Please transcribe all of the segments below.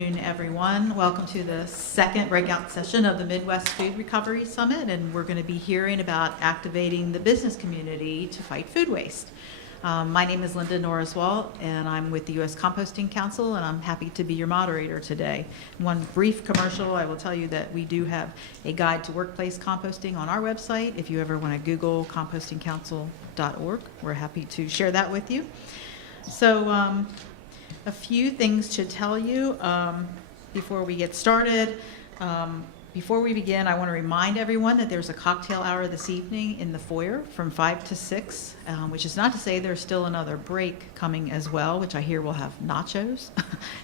Everyone. Welcome to the second breakout session of the Midwest Food Recovery Summit, and we're going to be hearing about activating the business community to fight food waste. My name is Linda Norris-Waldt, and I'm with the U.S. Composting Council, and I'm happy to be your moderator today. One brief commercial, I will tell you that we do have a guide to workplace composting on our website. If you ever want to Google compostingcouncil.org, we're happy to share that with you. So, a few things to tell you before we get started. Before we begin, I want to remind everyone that there's a cocktail hour this evening in the foyer from 5 to 6, which is not to say there's still another break coming as well, which I hear will have nachos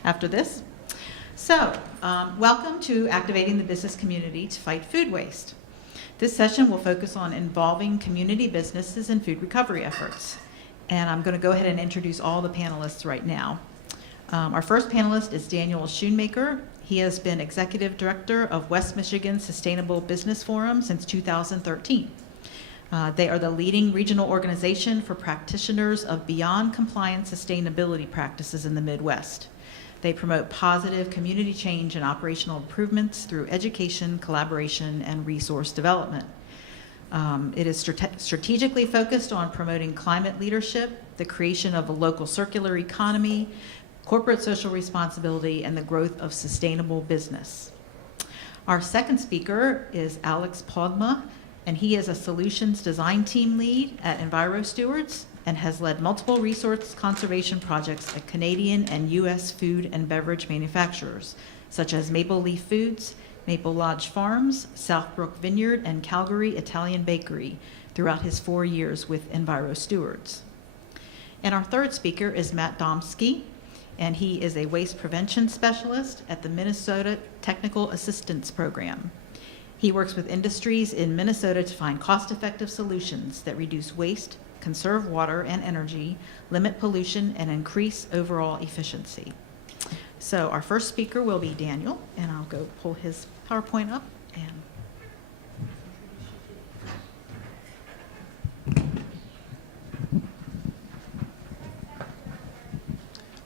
after this. So, welcome to Activating the Business Community to Fight Food Waste. This session will focus on involving community businesses in food recovery efforts. And I'm going to go ahead and introduce all the panelists right now. Our first panelist is Daniel Schoonmaker. He has been Executive Director of West Michigan Sustainable Business Forum since 2013. They are the leading regional organization for practitioners of beyond compliance sustainability practices in the Midwest. They promote positive community change and operational improvements through education, collaboration, and resource development. It is strategically focused on promoting climate leadership, the creation of a local circular economy, corporate social responsibility, and the growth of sustainable business. Our second speaker is Aleks Poldma, and he is a solutions design team lead at Enviro Stewards and has led multiple resource conservation projects at Canadian and U.S. food and beverage manufacturers, such as Maple Leaf Foods, Maple Lodge Farms, Southbrook Vineyard, and Calgary Italian Bakery throughout his 4 years with Enviro Stewards. And our third speaker is Matt Domski, and he is a waste prevention specialist at the Minnesota Technical Assistance Program. He works with industries in Minnesota to find cost-effective solutions that reduce waste, conserve water and energy, limit pollution, and increase overall efficiency. So our first speaker will be Daniel, and I'll go pull his PowerPoint up. And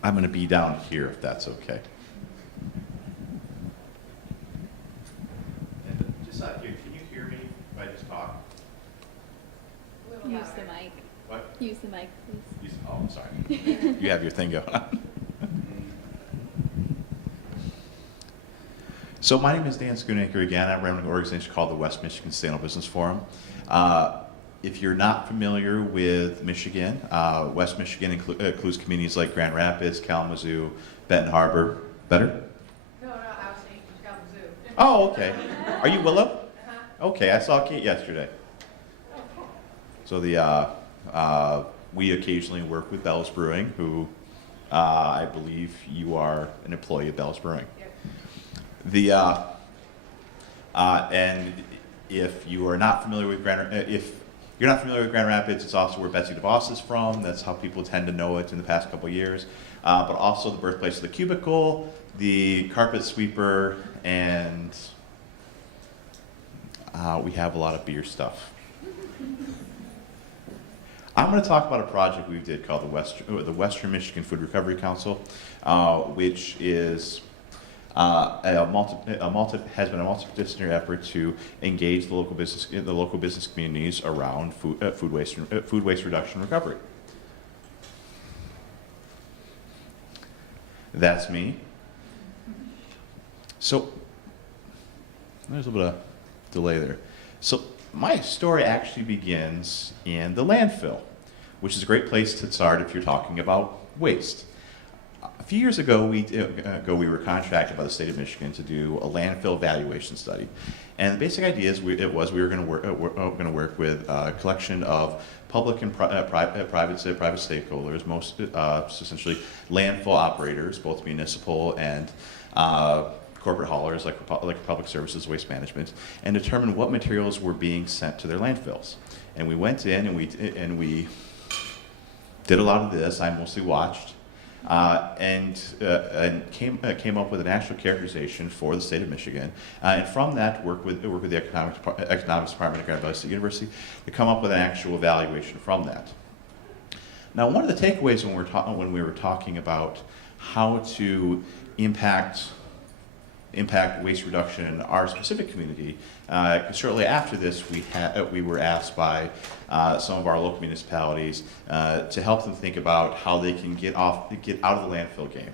I'm going to be down here if that's okay. And just out here, can you hear me if I just talk? Use the mic. What? Use the mic, please. Oh, I'm sorry. You have your thing going on. So my name is Dan Schoonmaker again. I run an organization called the West Michigan Sustainable Business Forum. If you're not familiar with Michigan, West Michigan includes communities like Grand Rapids, Kalamazoo, Benton Harbor. Better? No, I was saying Campbell Soup. Oh, okay. Are you Willow? Okay, I saw Kate yesterday. So we occasionally work with Bell's Brewing, who I believe you are an employee of Bell's Brewing. Yep. And if you are not familiar with You're not familiar with Grand Rapids, it's also where Betsy DeVos is from. That's how people tend to know it in the past couple of years. But also the birthplace of the cubicle, the carpet sweeper, and we have a lot of beer stuff. I'm going to talk about a project we did called the Western Michigan Food Recovery Council, which is has been a multidisciplinary effort to engage the local business communities around food waste reduction and recovery. That's me. So there's a little bit of delay there. So my story actually begins in the landfill, which is a great place to start if you're talking about waste. A few years ago, we were contracted by the state of Michigan to do a landfill valuation study, and the basic idea is we were going to work with a collection of public and private stakeholders, most essentially landfill operators, both municipal and corporate haulers like Public Services, Waste Management, and determine what materials were being sent to their landfills. And we went in and we did a lot of this. I mostly watched. And came up with an actual characterization for the state of Michigan, and from that work with the economics department at Grand Valley State University to come up with an actual evaluation from that. Now, one of the takeaways when we were talking about how to impact waste reduction in our specific community. Shortly after this, we were asked by some of our local municipalities to help them think about how they can get out of the landfill game.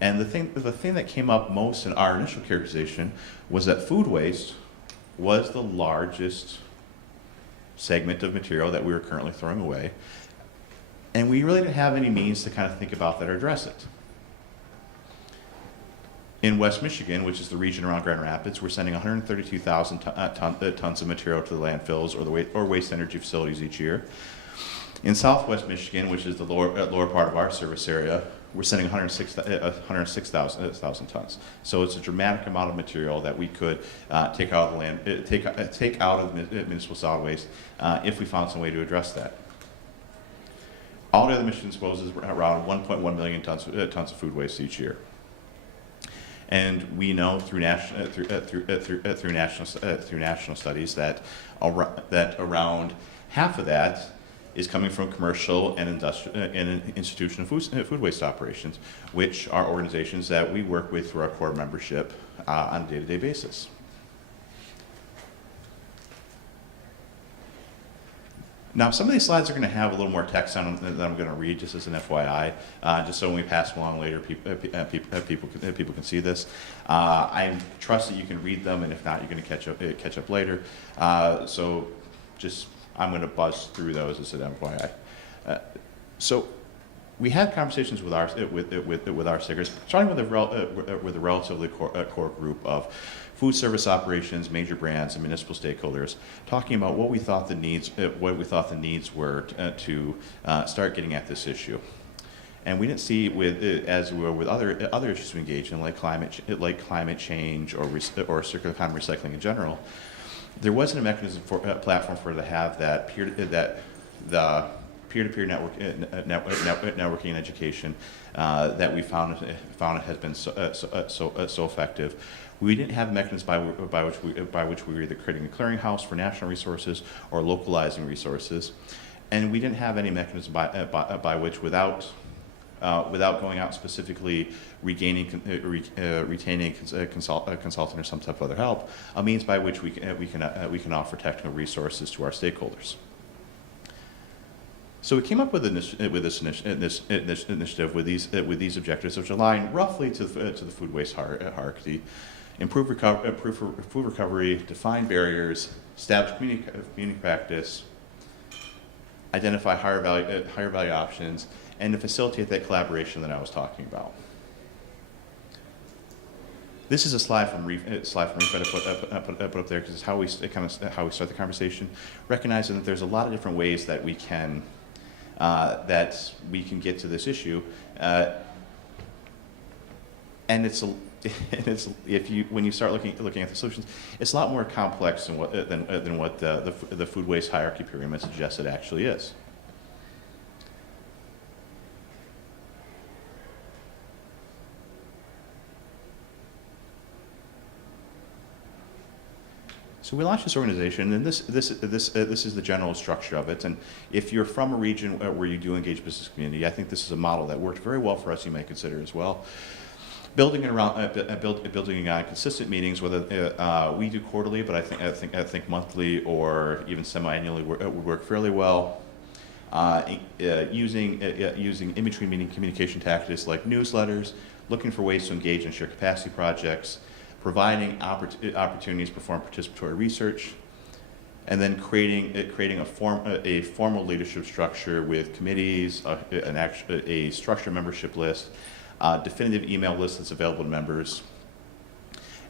And the thing that came up most in our initial characterization was that food waste was the largest segment of material that we were currently throwing away, and we really didn't have any means to kind of think about that or address it. In West Michigan, which is the region around Grand Rapids, we're sending 132,000 tons of material to the landfills or waste energy facilities each year. In Southwest Michigan, which is the lower part of our service area, we're sending 106,000 tons. So it's a dramatic amount of material that we could take out of municipal solid waste if we found some way to address that. Altogether, Michigan disposes around 1.1 million tons of food waste each year. And we know through national studies that around half of that is coming from commercial and industrial and institutional food waste operations, which are organizations that we work with through our core membership on a day-to-day basis. Now, some of these slides are going to have a little more text on them that I'm going to read, just as an FYI, just so when we pass them along later, people can see this. I trust that you can read them, and if not, you're going to catch up later. So, I'm going to buzz through those as an FYI. So, we had conversations with our stickers, starting with a relatively core group of food service operations, major brands, and municipal stakeholders, talking about what we thought the needs were to start getting at this issue. And we didn't see as we were with other issues we engage in, like climate change or circular economy recycling in general. There wasn't a mechanism for a platform for it to have that the peer-to-peer networking and education that we found has been so effective. We didn't have mechanisms by which we were either creating a clearinghouse for national resources or localizing resources, and we didn't have any mechanism by which, without going out specifically retaining a consultant or some type of other help, a means by which we can offer technical resources to our stakeholders. So we came up with this initiative with these objectives, which align roughly to the food waste hierarchy: improve food recovery, define barriers, establish community practice, identify higher value options, and to facilitate that collaboration that I was talking about. This is a slide from Reef that I put up there because it's how we start the conversation, recognizing that there's a lot of different ways that we can get to this issue, and when you start looking at the solutions, it's a lot more complex than what the food waste hierarchy pyramid suggests it actually is. So we launched this organization, and this is the general structure of it. And if you're from a region where you do engage business community, I think this is a model that worked very well for us. You may consider as well. Building on consistent meetings, whether we do quarterly, but I think monthly or even semi-annually would work fairly well. Using in-between meeting communication tactics like newsletters, looking for ways to engage in shared capacity projects, providing opportunities to perform participatory research, and then creating a formal leadership structure with committees, a structured membership list, definitive email list that's available to members,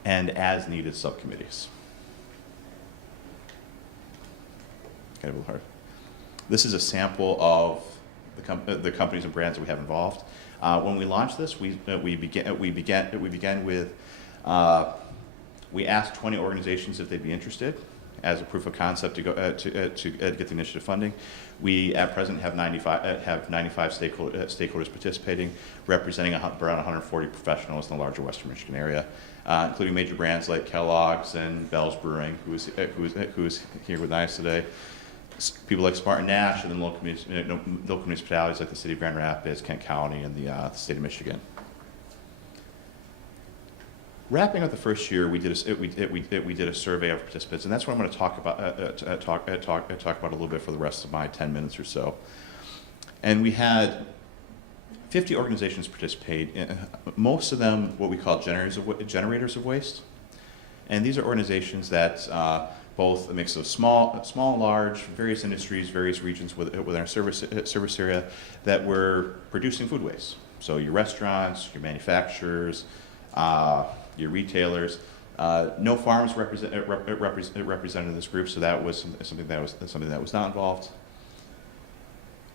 and as needed subcommittees. Kind of a little hard. This is a sample of the companies and brands that we have involved. When we launched this, we began with. We asked 20 organizations if they'd be interested as a proof of concept to get the initiative funding. We at present have 95 stakeholders participating, representing around 140 professionals in the larger Western Michigan area, including major brands like Kellogg's and Bell's Brewing, who's here with us today. People like Spartan Nash, and then local municipalities like the city of Grand Rapids, Kent County, and the state of Michigan. Wrapping up the first year, we did a survey of participants, and that's what I'm going to talk about a little bit for the rest of my 10 minutes or so. And we had 50 organizations participate, most of them what we call generators of waste. And these are organizations that both a mix of small and large, various industries, various regions within our service area that were producing food waste. So your restaurants, your manufacturers, your retailers. No farms represented in this group, so that was something that was not involved.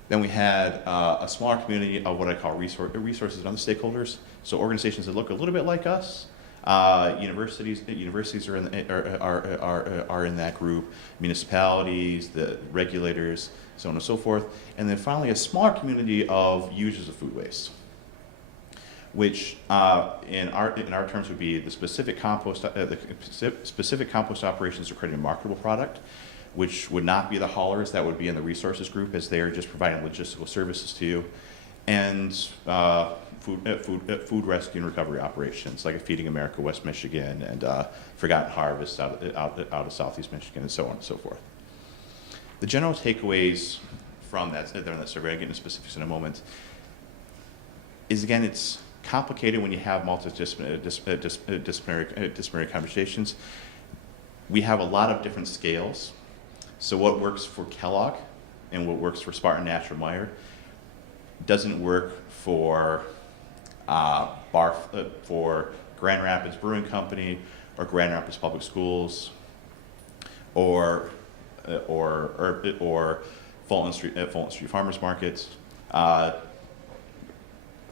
Then we had a smaller community of what I call resources and other stakeholders. So organizations that look a little bit like us. Universities are in that group. Municipalities, the regulators, so on and so forth. And then finally, a smaller community of users of food waste, which in our terms would be the specific compost operations are creating a marketable product, which would not be the haulers that would be in the resources group, as they're just providing logistical services to you, and food rescue and recovery operations like a Feeding America West Michigan and Forgotten Harvest out of Southeast Michigan, and so on and so forth. The general takeaways from that survey, I'll get into specifics in a moment, is again, it's complicated when you have multidisciplinary conversations. We have a lot of different scales. So what works for Kellogg and what works for Spartan Natural Meyer doesn't work for for Grand Rapids Brewing Company or Grand Rapids Public Schools or Fulton Street Farmers Market.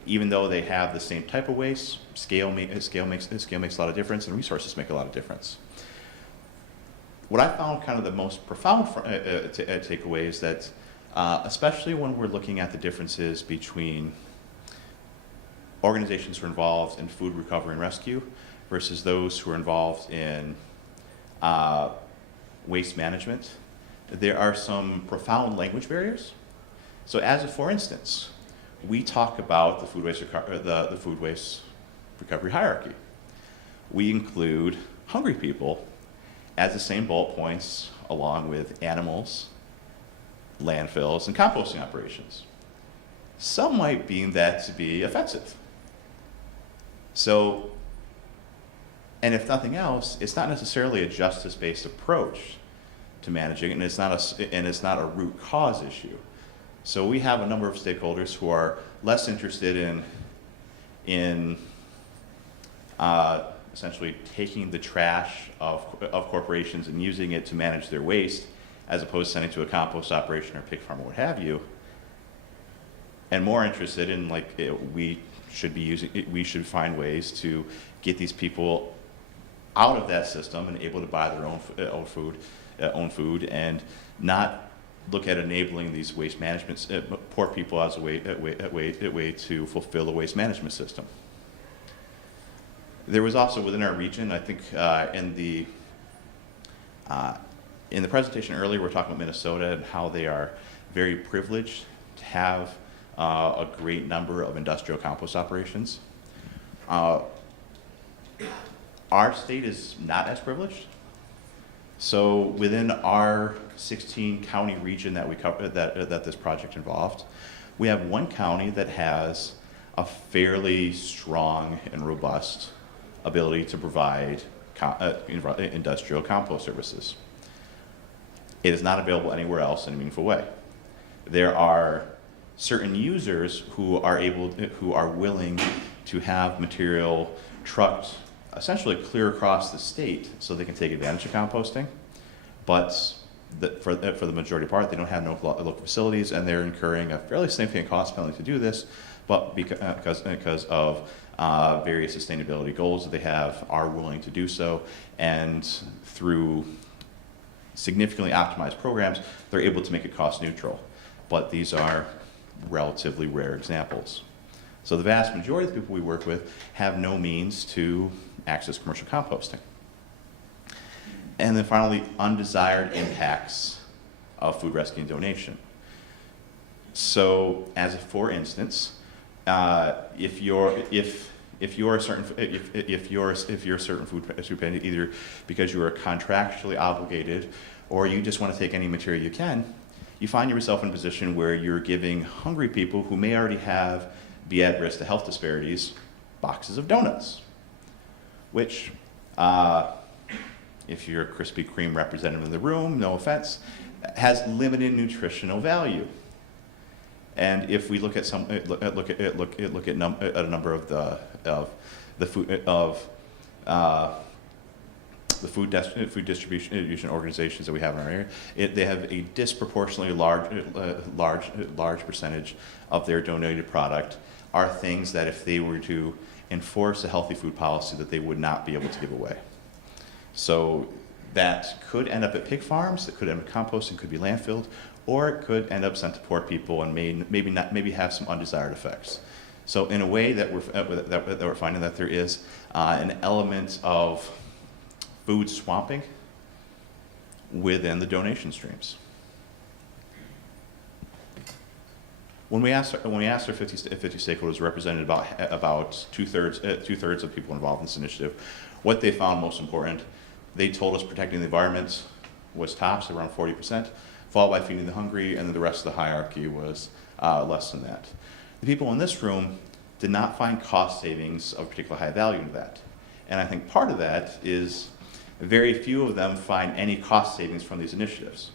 Even though they have the same type of waste, scale makes a lot of difference, and resources make a lot of difference. What I found kind of the most profound takeaway is that, especially when we're looking at the differences between organizations who are involved in food recovery and rescue versus those who are involved in waste management, there are some profound language barriers. So for instance, we talk about the food waste recovery hierarchy. We include hungry people as the same bullet points along with animals, landfills, and composting operations. Some might deem that to be offensive. So, and if nothing else, it's not necessarily a justice-based approach to managing it, and it's not a root cause issue. So we have a number of stakeholders who are less interested in essentially taking the trash of corporations and using it to manage their waste, as opposed to sending to a compost operation or pig farm or what have you, and more interested in we should find ways to get these people out of that system and able to buy their own food, and not look at enabling these waste management poor people as a way to fulfill the waste management system. There was also within our region, I think, in the presentation earlier, we were talking about Minnesota and how they are very privileged to have a great number of industrial compost operations. Our state is not as privileged. So within our 16 county region that we cover, that this project involved, we have one county that has a fairly strong and robust ability to provide industrial compost services. It is not available anywhere else in a meaningful way. There are certain users who are willing to have material trucked essentially clear across the state so they can take advantage of composting, but for the majority part, they don't have no local facilities, and they're incurring a fairly significant cost penalty to do this, but because of various sustainability goals that they have, are willing to do so, and through significantly optimized programs, they're able to make it cost neutral. But these are relatively rare examples. So the vast majority of the people we work with have no means to access commercial composting. And then finally, undesired impacts of food rescue and donation. So, for instance, if if you're a certain if you're a certain food pantry, either because you are contractually obligated or you just want to take any material you can, you find yourself in a position where you're giving hungry people who may already be at risk to health disparities boxes of donuts, which, if you're a Krispy Kreme representative in the room, no offense, has limited nutritional value. And if we look at a number of the food distribution organizations that we have in our area, they have a disproportionately large percentage of their donated product are things that if they were to enforce a healthy food policy that they would not be able to give away. So that could end up at pig farms, it could end up composting, could be landfilled, or it could end up sent to poor people and maybe have some undesired effects. So in a way that we're finding that there is an element of food swamping within the donation streams. When we asked our 50 stakeholders, represented about two-thirds of people involved in this initiative, what they found most important, they told us protecting the environment was tops, around 40%, followed by feeding the hungry, and then the rest of the hierarchy was less than that. The people in this room did not find cost savings of particular high value to that. And I think part of that is very few of them find any cost savings from these initiatives.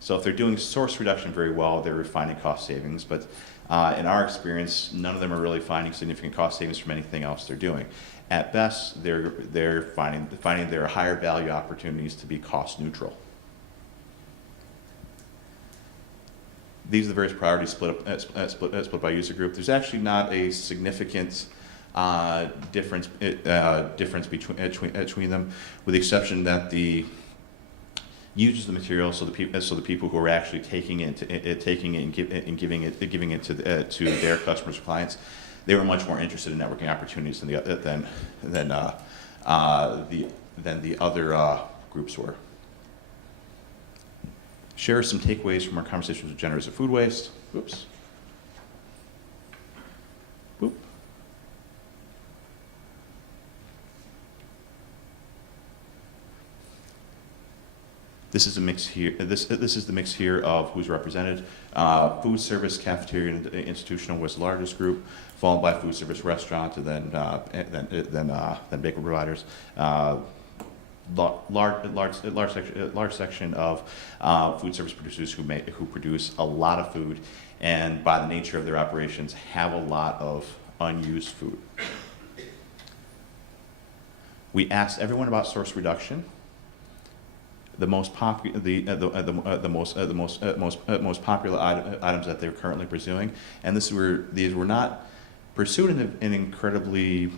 So if they're doing source reduction very well, they're finding cost savings, but in our experience, none of them are really finding significant cost savings from anything else they're doing. At best, they're finding their higher value opportunities to be cost neutral. These are the various priorities split by user group. There's actually not a significant difference between them, with the exception that the users of the material, so the people who are actually taking it and giving it to their customers or clients, they were much more interested in networking opportunities than the other groups were. Share some takeaways from our conversations with generators of food waste. Oops. Boop. This is a mix here. This is the mix here of who's represented. Food service, cafeteria, and institutional was the largest group, followed by food service, restaurant, and then bakery providers. Large section of food service producers who produce a lot of food, and by the nature of their operations have a lot of unused food. We asked everyone about source reduction. The most popular items that they're currently pursuing, and these were not pursued in an incredibly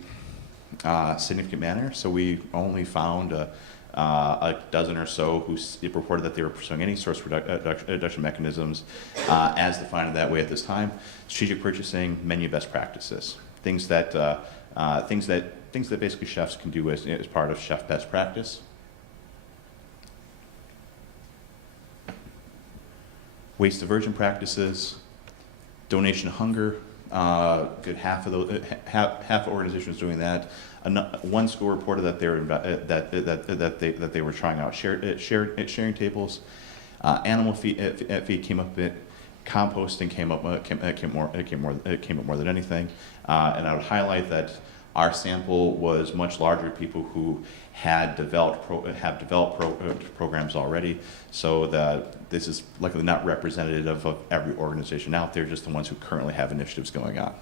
significant manner. So we only found a dozen or so who reported that they were pursuing any source reduction mechanisms as defined in that way at this time. Strategic purchasing, menu best practices, things that basically chefs can do as part of chef best practice. Waste diversion practices, donation hunger. Good half of organizations doing that. One school reported that they were that they were trying out sharing tables. Animal feed came up a bit. Composting came up more than anything. And I would highlight that our sample was much larger, people who had developed programs already, so that this is likely not representative of every organization out there, just the ones who currently have initiatives going on.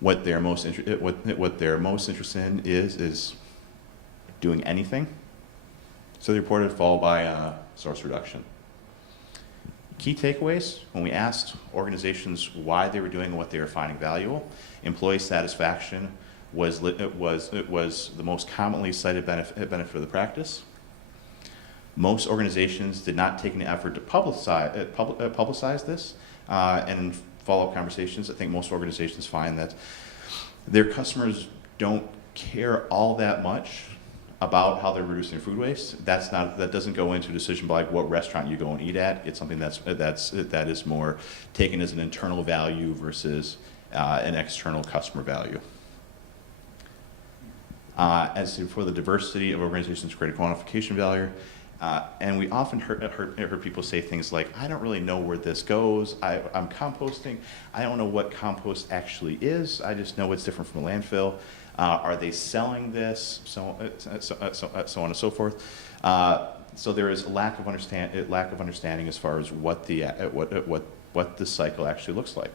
What they're most interested in is doing anything. So they reported, followed by source reduction. Key takeaways, when we asked organizations why they were doing what they were finding valuable, employee satisfaction was the most commonly cited benefit of the practice. Most organizations did not take any effort to publicize this, and in follow-up conversations, I think most organizations find that their customers don't care all that much about how they're reducing food waste. That doesn't go into a decision like what restaurant you go and eat at. It's something that is more taken as an internal value versus an external customer value. As for the diversity of organizations create a quantification value, and we often heard people say things like, I don't really know where this goes. I'm composting. I don't know what compost actually is. I just know it's different from a landfill. Are they selling this? So on and so forth. So there is a lack of understanding as far as what the cycle actually looks like.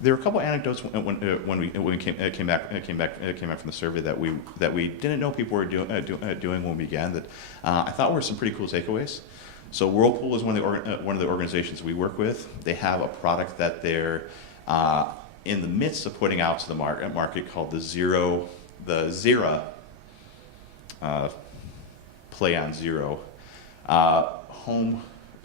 There were a couple anecdotes when we came back from the survey that we didn't know people were doing when we began, that I thought were some pretty cool takeaways. So Whirlpool is one of the organizations we work with. They have a product that they're in the midst of putting out to the market called the Zera play on zero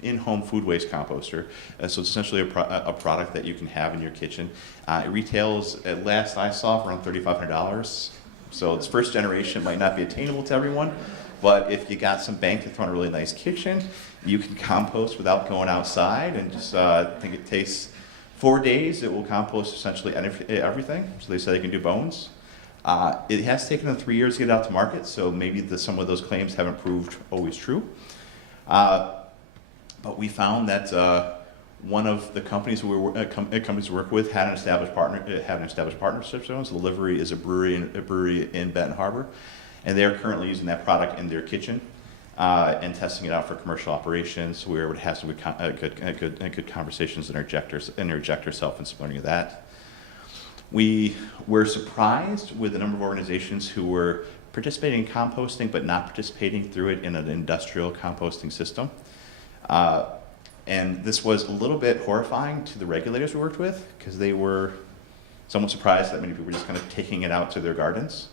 in-home food waste composter. So it's essentially a product that you can have in your kitchen. It retails, at last I saw, for around $3,500. So it's first generation, might not be attainable to everyone, but if you got some bank to throw in a really nice kitchen, you can compost without going outside, and just I think it takes 4 days. It will compost essentially everything. So they say they can do bones. It has taken them 3 years to get it out to market, so maybe some of those claims haven't proved always true. But we found that one of the companies we work with had an established partnership. So the delivery is a brewery in Benton Harbor, and they are currently using that product in their kitchen and testing it out for commercial operations. We were able to have some good conversations and interject ourselves in supporting of that. We were surprised with the number of organizations who were participating in composting but not participating through it in an industrial composting system. And this was a little bit horrifying to the regulators we worked with, because they were somewhat surprised that many people were just kind of taking it out to their gardens,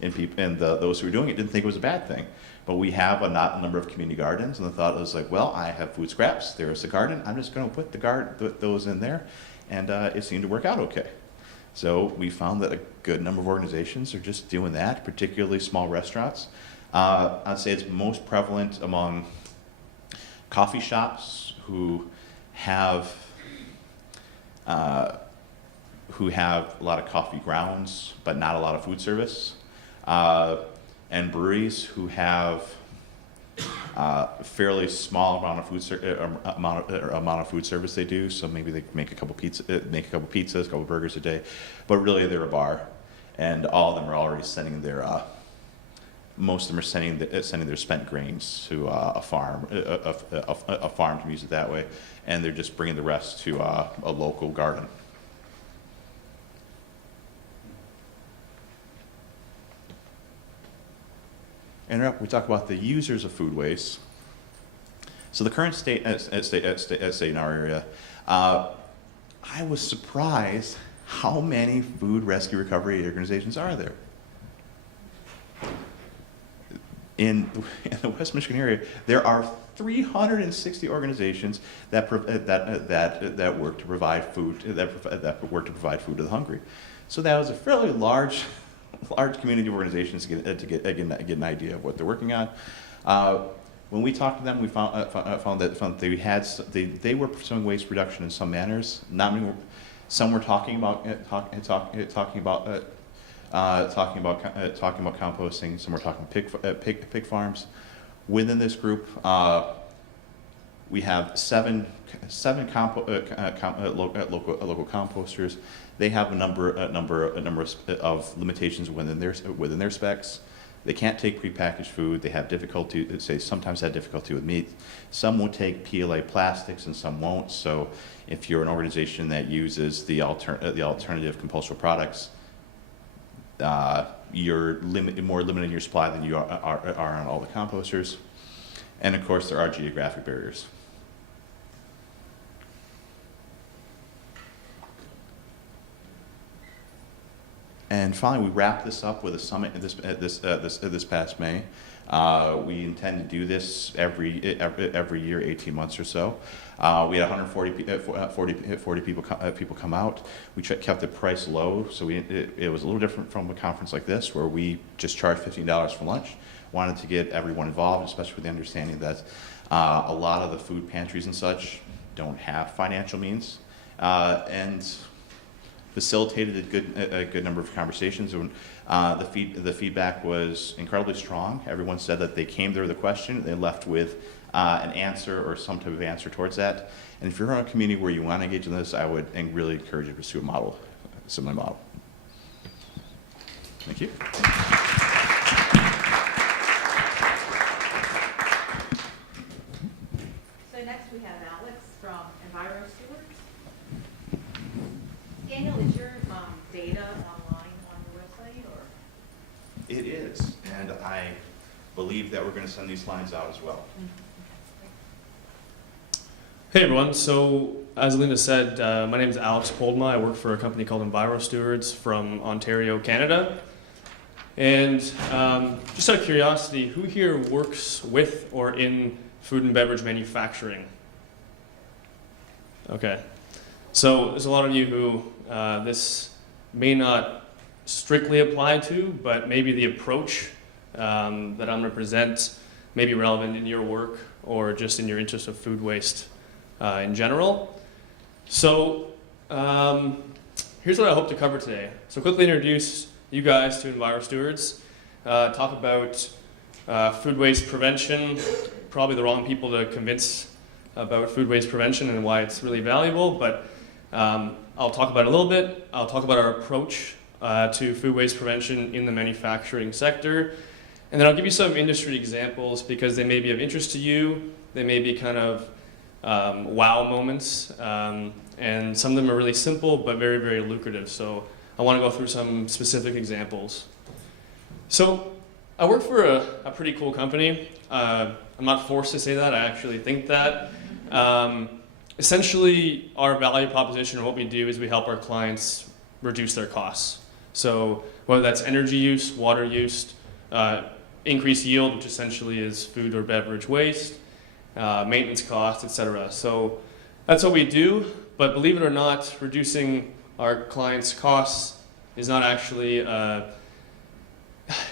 and those who were doing it didn't think it was a bad thing. But we have a number of community gardens, and the thought was like, well, I have food scraps, there's a garden, I'm just going to put those in there, and it seemed to work out okay. So we found that a good number of organizations are just doing that, particularly small restaurants. I'd say it's most prevalent among coffee shops who have a lot of coffee grounds but not a lot of food service, and breweries who have a fairly small amount of food service they do. So maybe they make a couple pizzas, a couple burgers a day, but really they're a bar, and all of them are already sending their most of them are sending their spent grains to a farm to use it that way, and they're just bringing the rest to a local garden. And we talk about the users of food waste. So the current state in our area, I was surprised how many food rescue recovery organizations are there. In the West Michigan area, there are 360 organizations that work to provide food to the hungry. So that was a fairly large community of organizations to get an idea of what they're working on. When we talked to them, we found that they were pursuing waste reduction in some manners. Not many. Some were talking about composting. Some were talking pig farms. Within this group, we have seven local composters. They have a number of limitations within their specs. They can't take prepackaged food. They have difficulty. Sometimes have difficulty with meat. Some will take PLA plastics and some won't. So, if you're an organization that uses the alternative compostable products, you're more limited in your supply than you are on all the composters. And of course, there are geographic barriers. And finally, we wrapped this up with a summit this past May. We intend to do this every year, 18 months or so. We had 40 people come out. We kept the price low, so it was a little different from a conference like this, where we just charged $15 for lunch. Wanted to get everyone involved, especially with the understanding that a lot of the food pantries and such don't have financial means, and facilitated a good number of conversations. And the feedback was incredibly strong. Everyone said that they came there with a question, they left with an answer or some type of answer towards that. And if you're in a community where you want to engage in this, I would really encourage you to pursue a similar model. Thank you. So next we have Aleks from Enviro Stewards. Daniel, is your data online on your website, or? It is, and I believe that we're going to send these lines out as well. Hey everyone, so as Linda said, my name is Aleks Poldma. I work for a company called Enviro Stewards from Ontario, Canada. And just out of curiosity, who here works with or in food and beverage manufacturing? Okay, so there's a lot of you who this may not strictly apply to, but maybe the approach that I'm going to present may be relevant in your work or just in your interest of food waste in general. So here's what I hope to cover today. So quickly introduce you guys to Enviro Stewards, talk about food waste prevention, probably the wrong people to convince about food waste prevention and why it's really valuable, but I'll talk about it a little bit. I'll talk about our approach to food waste prevention in the manufacturing sector, and then I'll give you some industry examples because they may be of interest to you, they may be kind of wow moments, and some of them are really simple but very, very lucrative. So I want to go through some specific examples. So I work for a pretty cool company. I'm not forced to say that, I actually think that. Essentially, our value proposition, or what we do, is we help our clients reduce their costs. So whether that's energy use, water use, increased yield, which essentially is food or beverage waste, maintenance costs, etc. So that's what we do, but believe it or not, reducing our clients' costs is not actually,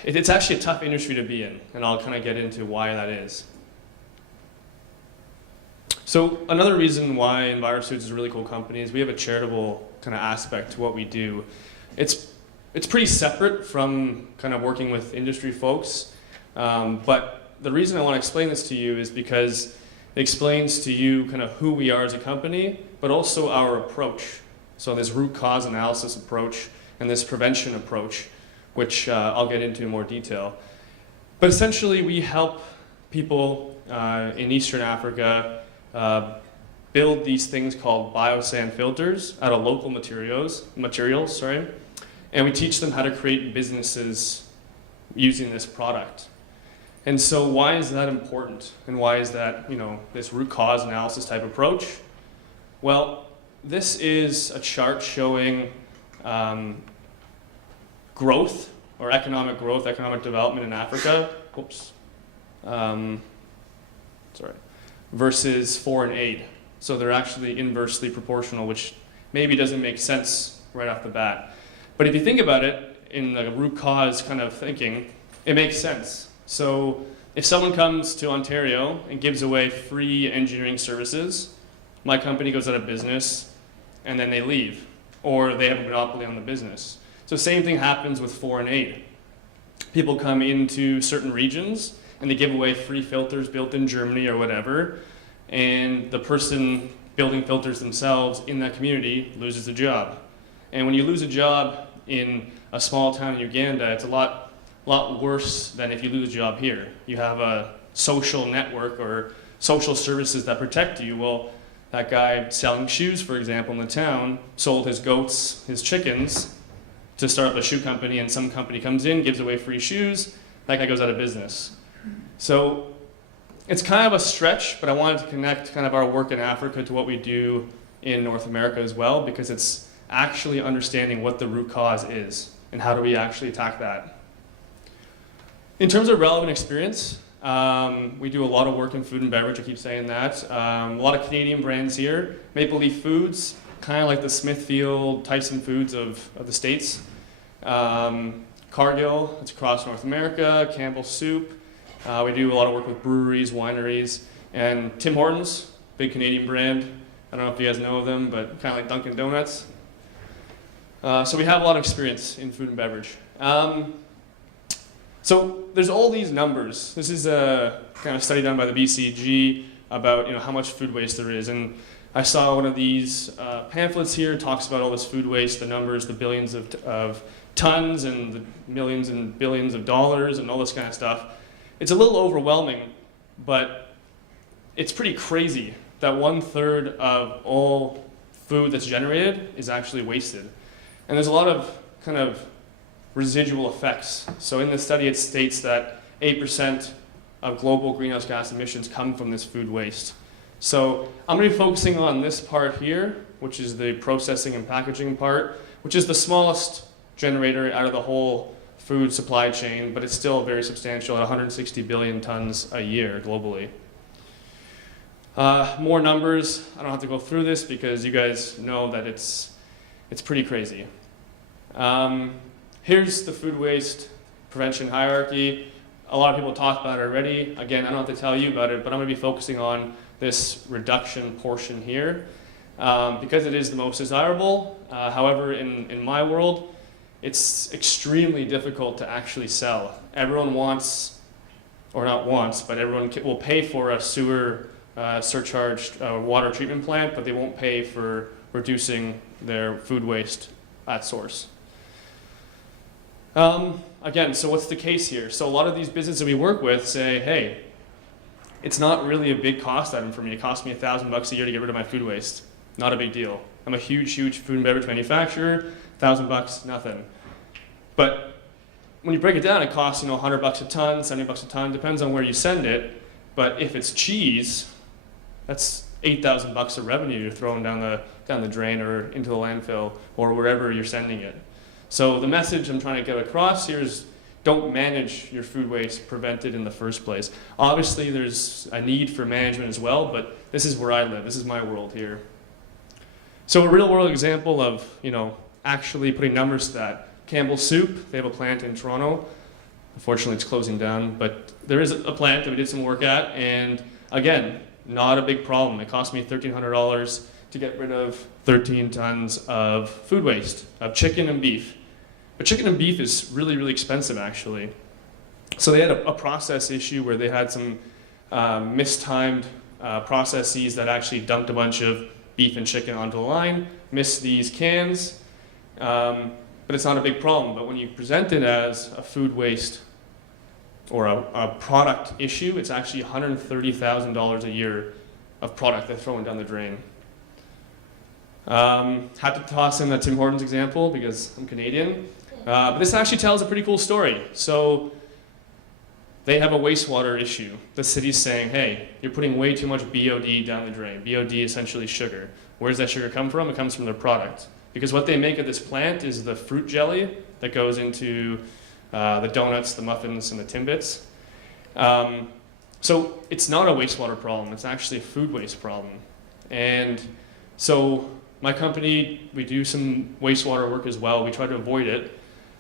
it's actually a tough industry to be in, and I'll kind of get into why that is. So another reason why Enviro Stewards is a really cool company is we have a charitable kind of aspect to what we do. It's pretty separate from kind of working with industry folks, but the reason I want to explain this to you is because it explains to you kind of who we are as a company, but also our approach. So this root cause analysis approach and this prevention approach, which I'll get into in more detail. But essentially we help people in Eastern Africa build these things called biosand filters out of local materials, and we teach them how to create businesses using this product. And so why is that important? And why is that, this root cause analysis type approach? Well, this is a chart showing growth, or economic growth, economic development in Africa. Versus foreign aid. So they're actually inversely proportional, which maybe doesn't make sense right off the bat. But if you think about it in the root cause kind of thinking, it makes sense. So if someone comes to Ontario and gives away free engineering services, my company goes out of business and then they leave, or they have a monopoly on the business. So same thing happens with foreign aid. People come into certain regions and they give away free filters built in Germany or whatever, and the person building filters themselves in that community loses a job. And when you lose a job in a small town in Uganda, it's a lot worse than if you lose a job here. You have a social network or social services that protect you. Well, that guy selling shoes, for example, in the town, sold his goats, his chickens, to start up a shoe company, and some company comes in, gives away free shoes, that guy goes out of business. So it's kind of a stretch, but I wanted to connect kind of our work in Africa to what we do in North America as well, because it's actually understanding what the root cause is and how do we actually attack that. In terms of relevant experience, we do a lot of work in food and beverage, I keep saying that. A lot of Canadian brands here. Maple Leaf Foods, kind of like the Smithfield, Tyson Foods of the States. Cargill, it's across North America. Campbell Soup. We do a lot of work with breweries, wineries. And Tim Hortons, big Canadian brand. I don't know if you guys know of them, but kind of like Dunkin' Donuts. So we have a lot of experience in food and beverage. So there's all these numbers. This is a kind of study done by the BCG about how much food waste there is. And I saw one of these pamphlets here, talks about all this food waste, the numbers, the billions of tons and the millions and billions of dollars and all this kind of stuff. It's a little overwhelming, but it's pretty crazy that 1/3 of all food that's generated is actually wasted. And there's a lot of kind of residual effects. So in the study, it states that 8% of global greenhouse gas emissions come from this food waste. So I'm going to be focusing on this part here, which is the processing and packaging part, which is the smallest generator out of the whole food supply chain, but it's still very substantial at 160 billion tons a year globally. More numbers. I don't have to go through this because you guys know that it's pretty crazy. Here's the food waste prevention hierarchy. A lot of people talked about it already. Again, I don't have to tell you about it, but I'm going to be focusing on this reduction portion here because it is the most desirable. However, in my world, it's extremely difficult to actually sell. Everyone wants, or not wants, but everyone will pay for a sewer surcharged water treatment plant, but they won't pay for reducing their food waste at source. Again, so what's the case here? So a lot of these businesses that we work with say, hey, it's not really a big cost item for me. It costs me $1,000 a year to get rid of my food waste. Not a big deal. I'm a huge food and beverage manufacturer. $1,000, nothing. But when you break it down, it costs $100 a ton, $70 a ton, depends on where you send it. But if it's cheese, that's $8,000 of revenue you're throwing down the drain or into the landfill or wherever you're sending it. So the message I'm trying to get across here is don't manage your food waste, prevent it in the first place. Obviously, there's a need for management as well, but this is where I live. This is my world here. So a real-world example of actually putting numbers to that. Campbell Soup, they have a plant in Toronto. Unfortunately, it's closing down, but there is a plant that we did some work at, and again, not a big problem. It cost me $1,300 to get rid of 13 tons of food waste, of chicken and beef. But chicken and beef is really, really expensive, actually. So they had a process issue where they had some mistimed processes that actually dumped a bunch of beef and chicken onto the line, missed these cans, but it's not a big problem. But when you present it as a food waste or a product issue, it's actually $130,000 a year of product they're throwing down the drain. Had to toss in the Tim Hortons example because I'm Canadian. But this actually tells a pretty cool story. So they have a wastewater issue. The city's saying, hey, you're putting way too much BOD down the drain. BOD essentially sugar. Where does that sugar come from? It comes from their product. Because what they make at this plant is the fruit jelly that goes into the donuts, the muffins, and the Timbits. So it's not a wastewater problem. It's actually a food waste problem. And so my company, we do some wastewater work as well. We try to avoid it.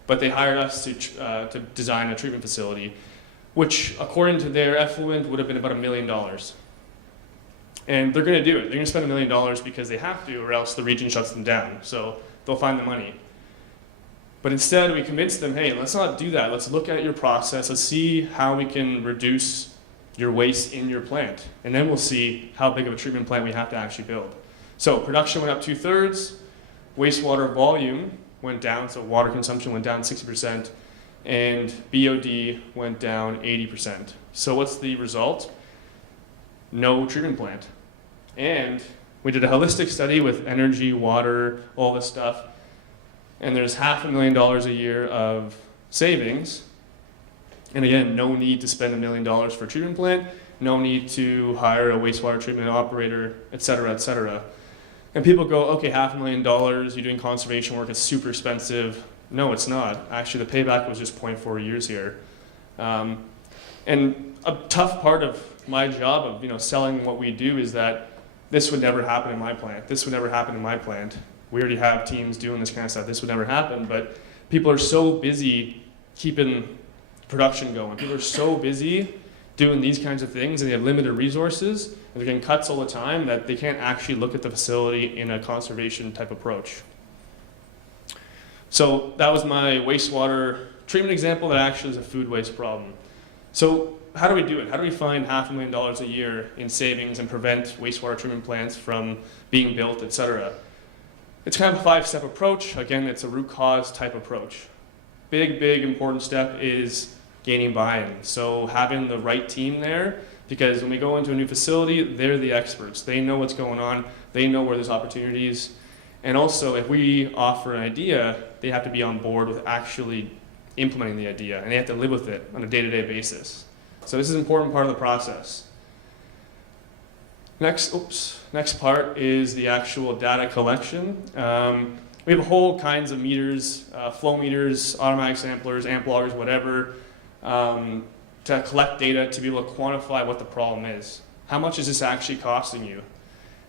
But they hired us to design a treatment facility, which according to their effluent would have been about $1 million. And they're going to do it. They're going to spend $1 million because they have to, or else the region shuts them down. So they'll find the money. But instead, we convinced them, hey, let's not do that. Let's look at your process. Let's see how we can reduce your waste in your plant. And then we'll see how big of a treatment plant we have to actually build. So production went up 2/3. Wastewater volume went down, so water consumption went down 60%, and BOD went down 80%. So what's the result? No treatment plant. And we did a holistic study with energy, water, all this stuff, and there's $500,000 a year of savings. And again, no need to spend $1 million for a treatment plant, no need to hire a wastewater treatment operator, et cetera, et cetera. And people go, okay, $500,000, you're doing conservation work, it's super expensive. No, it's not. Actually, the payback was just 0.4 years here. And a tough part of my job of selling what we do is that this would never happen in my plant. This would never happen in my plant. We already have teams doing this kind of stuff. This would never happen. But people are so busy keeping production going. People are so busy doing these kinds of things, and they have limited resources, and they're getting cuts all the time that they can't actually look at the facility in a conservation type approach. So that was my wastewater treatment example that actually is a food waste problem. So how do we do it? How do we find $500,000 a year in savings and prevent wastewater treatment plants from being built, et cetera? It's kind of a 5-step approach. Again, it's a root cause type approach. Big important step is gaining buy-in. So having the right team there, because when we go into a new facility, they're the experts. They know what's going on. They know where there's opportunities. And also, if we offer an idea, they have to be on board with actually implementing the idea, and they have to live with it on a day-to-day basis. So this is an important part of the process. Next part is the actual data collection. We have whole kinds of meters, flow meters, automatic samplers, amp loggers, whatever, to collect data to be able to quantify what the problem is. How much is this actually costing you?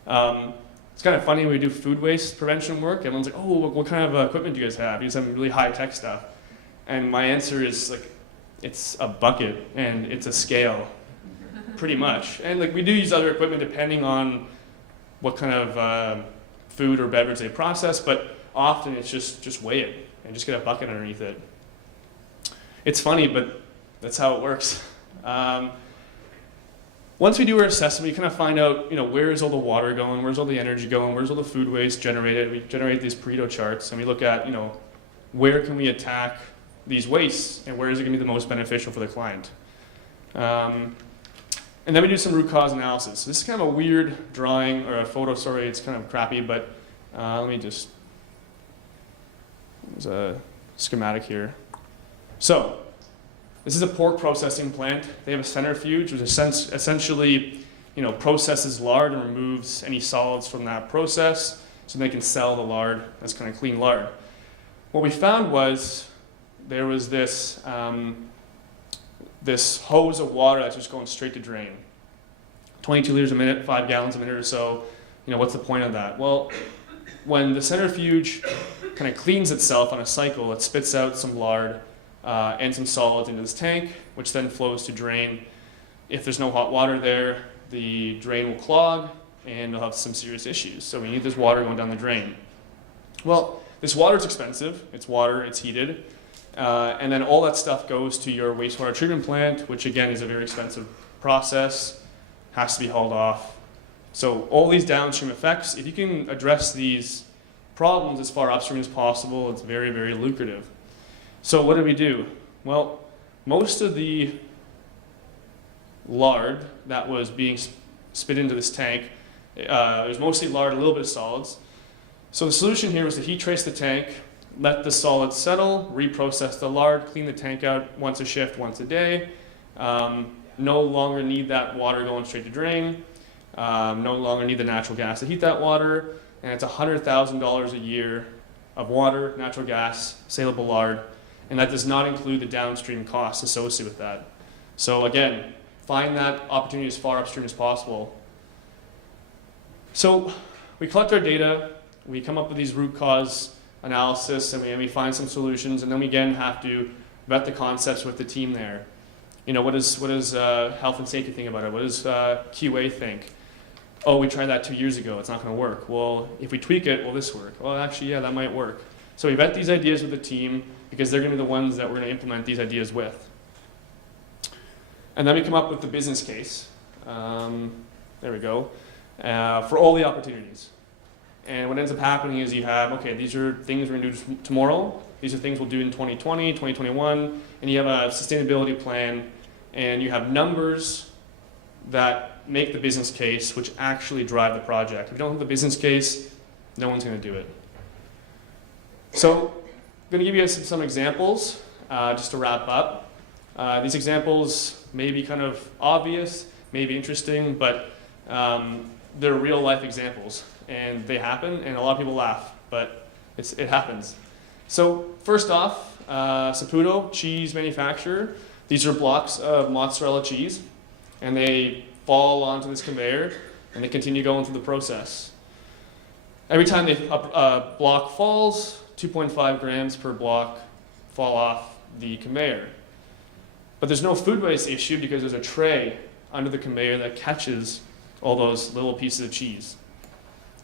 It's kind of funny when we do food waste prevention work. Everyone's like, oh, what kind of equipment do you guys have? You guys have really high-tech stuff. And my answer is, like, it's a bucket and it's a scale, pretty much. And like we do use other equipment depending on what kind of food or beverage they process, but often it's just weigh it and just get a bucket underneath it. It's funny, but that's how it works. Once we do our assessment, we kind of find out, where is all the water going, where's all the energy going, where's all the food waste generated. We generate these Pareto charts, and we look at, where can we attack these wastes, and where is it going to be the most beneficial for the client. And then we do some root cause analysis. So this is kind of a weird drawing, or a photo, sorry, it's kind of crappy, but let me just, there's a schematic here. So, this is a pork processing plant. They have a centrifuge, which essentially, processes lard and removes any solids from that process, so they can sell the lard as kind of clean lard. What we found was there was this this hose of water that's just going straight to drain. 22 liters a minute, 5 gallons a minute or so. What's the point of that? Well, when the centrifuge kind of cleans itself on a cycle, it spits out some lard and some solids into this tank, which then flows to drain. If there's no hot water there, the drain will clog and you'll have some serious issues. So we need this water going down the drain. Well, this water is expensive. It's water, it's heated. And then all that stuff goes to your wastewater treatment plant, which again is a very expensive process, has to be hauled off. So all these downstream effects, if you can address these problems as far upstream as possible, it's very, very lucrative. So what did we do? Well, most of the lard that was being spit into this tank, it was mostly lard, a little bit of solids. So the solution here was to heat trace the tank, let the solids settle, reprocess the lard, clean the tank out once a shift, once a day. No longer need that water going straight to drain. No longer need the natural gas to heat that water. And it's $100,000 a year of water, natural gas, saleable lard. And that does not include the downstream costs associated with that. So again, find that opportunity as far upstream as possible. So we collect our data, we come up with these root cause analysis, and we find some solutions, and then we again have to vet the concepts with the team there. What does health and safety think about it? What does QA think? Oh, we tried that 2 years ago, it's not going to work. Well, if we tweak it, will this work? Well, actually, yeah, that might work. So we vet these ideas with the team, because they're going to be the ones that we're going to implement these ideas with. And then we come up with the business case. There we go. For all the opportunities. And what ends up happening is you have, okay, these are things we're going to do tomorrow. These are things we'll do in 2020, 2021. And you have a sustainability plan. And you have numbers that make the business case, which actually drive the project. If you don't have the business case, no one's going to do it. So I'm going to give you some examples just to wrap up. These examples may be kind of obvious, may be interesting, but they're real life examples. And they happen, and a lot of people laugh, but it happens. So first off, Saputo Cheese manufacturer. These are blocks of mozzarella cheese, and they fall onto this conveyor, and they continue going through the process. Every time a block falls, 2.5 grams per block fall off the conveyor. But there's no food waste issue because there's a tray under the conveyor that catches all those little pieces of cheese.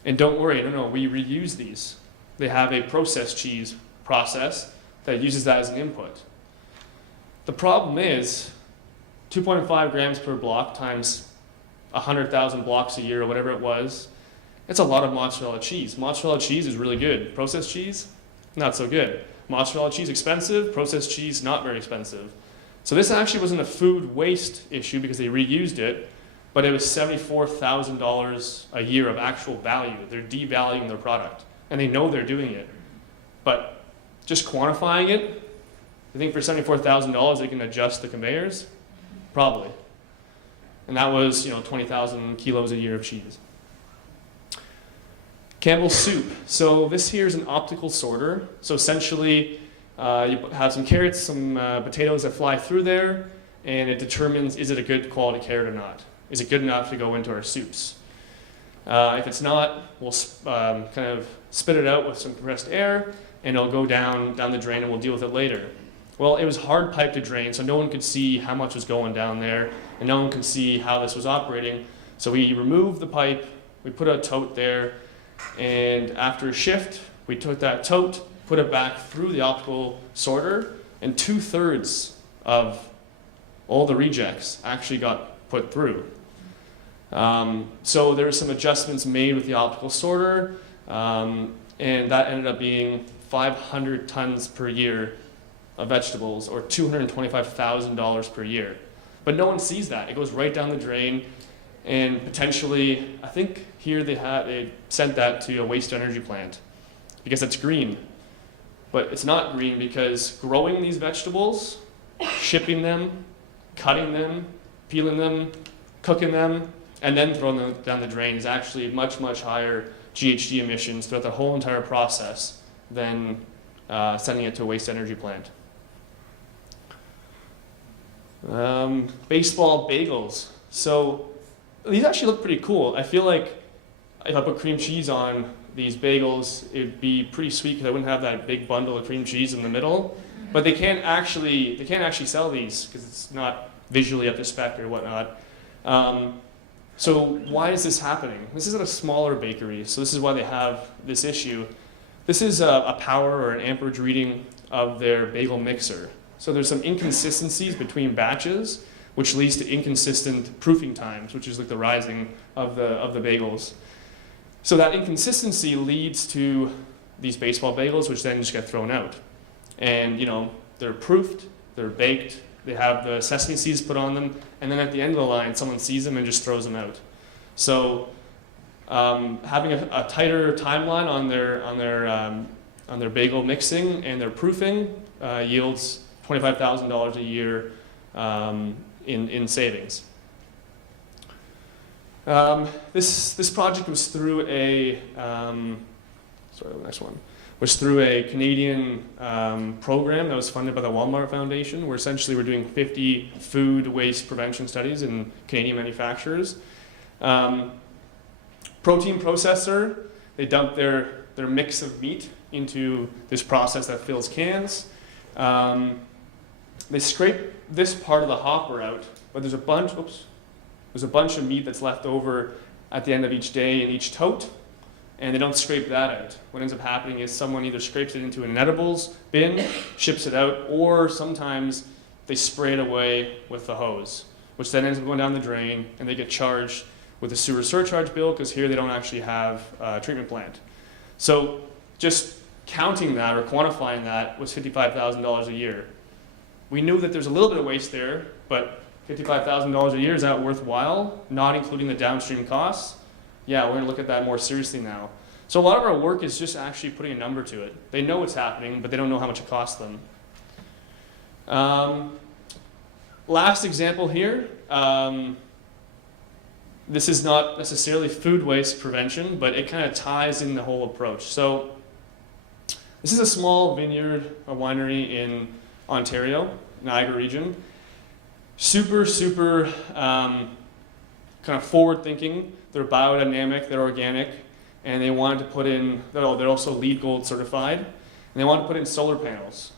And don't worry, no, we reuse these. They have a processed cheese process that uses that as an input. The problem is 2.5 grams per block times 100,000 blocks a year or whatever it was, it's a lot of mozzarella cheese. Mozzarella cheese is really good. Processed cheese, not so good. Mozzarella cheese expensive, processed cheese not very expensive. So this actually wasn't a food waste issue because they reused it, but it was $74,000 a year of actual value. They're devaluing their product, and they know they're doing it. But just quantifying it, I think for $74,000 they can adjust the conveyors? Probably. And that was 20,000 kilos a year of cheese. Campbell's Soup. So this here is an optical sorter. So essentially, you have some carrots, some potatoes that fly through there, and it determines is it a good quality carrot or not. Is it good enough to go into our soups? If it's not, we'll kind of spit it out with some compressed air, and it'll go down the drain, and we'll deal with it later. Well, it was hard pipe to drain, so no one could see how much was going down there, and no one could see how this was operating. So we removed the pipe, we put a tote there, and after a shift, we took that tote, put it back through the optical sorter, and 2/3 of all the rejects actually got put through. So there were some adjustments made with the optical sorter, and that ended up being 500 tons per year of vegetables, or $225,000 per year. But no one sees that. It goes right down the drain, and potentially, I think here they sent that to a waste energy plant because it's green. But it's not green because growing these vegetables, shipping them, cutting them, peeling them, cooking them, and then throwing them down the drain is actually much, much higher GHG emissions throughout the whole entire process than sending it to a waste energy plant. Baseball bagels. So these actually look pretty cool. I feel like if I put cream cheese on these bagels, it'd be pretty sweet because I wouldn't have that big bundle of cream cheese in the middle. But they can't actually sell these because it's not visually up to spec or whatnot. So why is this happening? This is at a smaller bakery, so this is why they have this issue. This is a power or an amperage reading of their bagel mixer. So there's some inconsistencies between batches, which leads to inconsistent proofing times, which is like the rising of the bagels. So that inconsistency leads to these baseball bagels, which then just get thrown out. And they're proofed, they're baked, they have the sesame seeds put on them, and then at the end of the line, someone sees them and just throws them out. So having a tighter timeline on their bagel mixing and their proofing yields $25,000 a year in savings. This project was through was through a Canadian program that was funded by the Walmart Foundation, where essentially we're doing 50 food waste prevention studies in Canadian manufacturers. Protein processor, they dump their mix of meat into this process that fills cans. They scrape this part of the hopper out, but there's a bunch of meat that's left over at the end of each day in each tote, and they don't scrape that out. What ends up happening is someone either scrapes it into an edibles bin, ships it out, or sometimes they spray it away with the hose, which then ends up going down the drain, and they get charged with a sewer surcharge bill because here they don't actually have a treatment plant. So just counting that or quantifying that was $55,000 a year. We knew that there's a little bit of waste there, but $55,000 a year, is that worthwhile? Not including the downstream costs? Yeah, we're going to look at that more seriously now. So a lot of our work is just actually putting a number to it. They know what's happening, but they don't know how much it costs them. Last example here. This is not necessarily food waste prevention, but it kind of ties in the whole approach. So this is a small vineyard, a winery in Ontario, Niagara region. super kind of forward thinking. They're biodynamic, they're organic, and they wanted to put in, they're also LEED Gold certified, and they wanted to put in solar panels.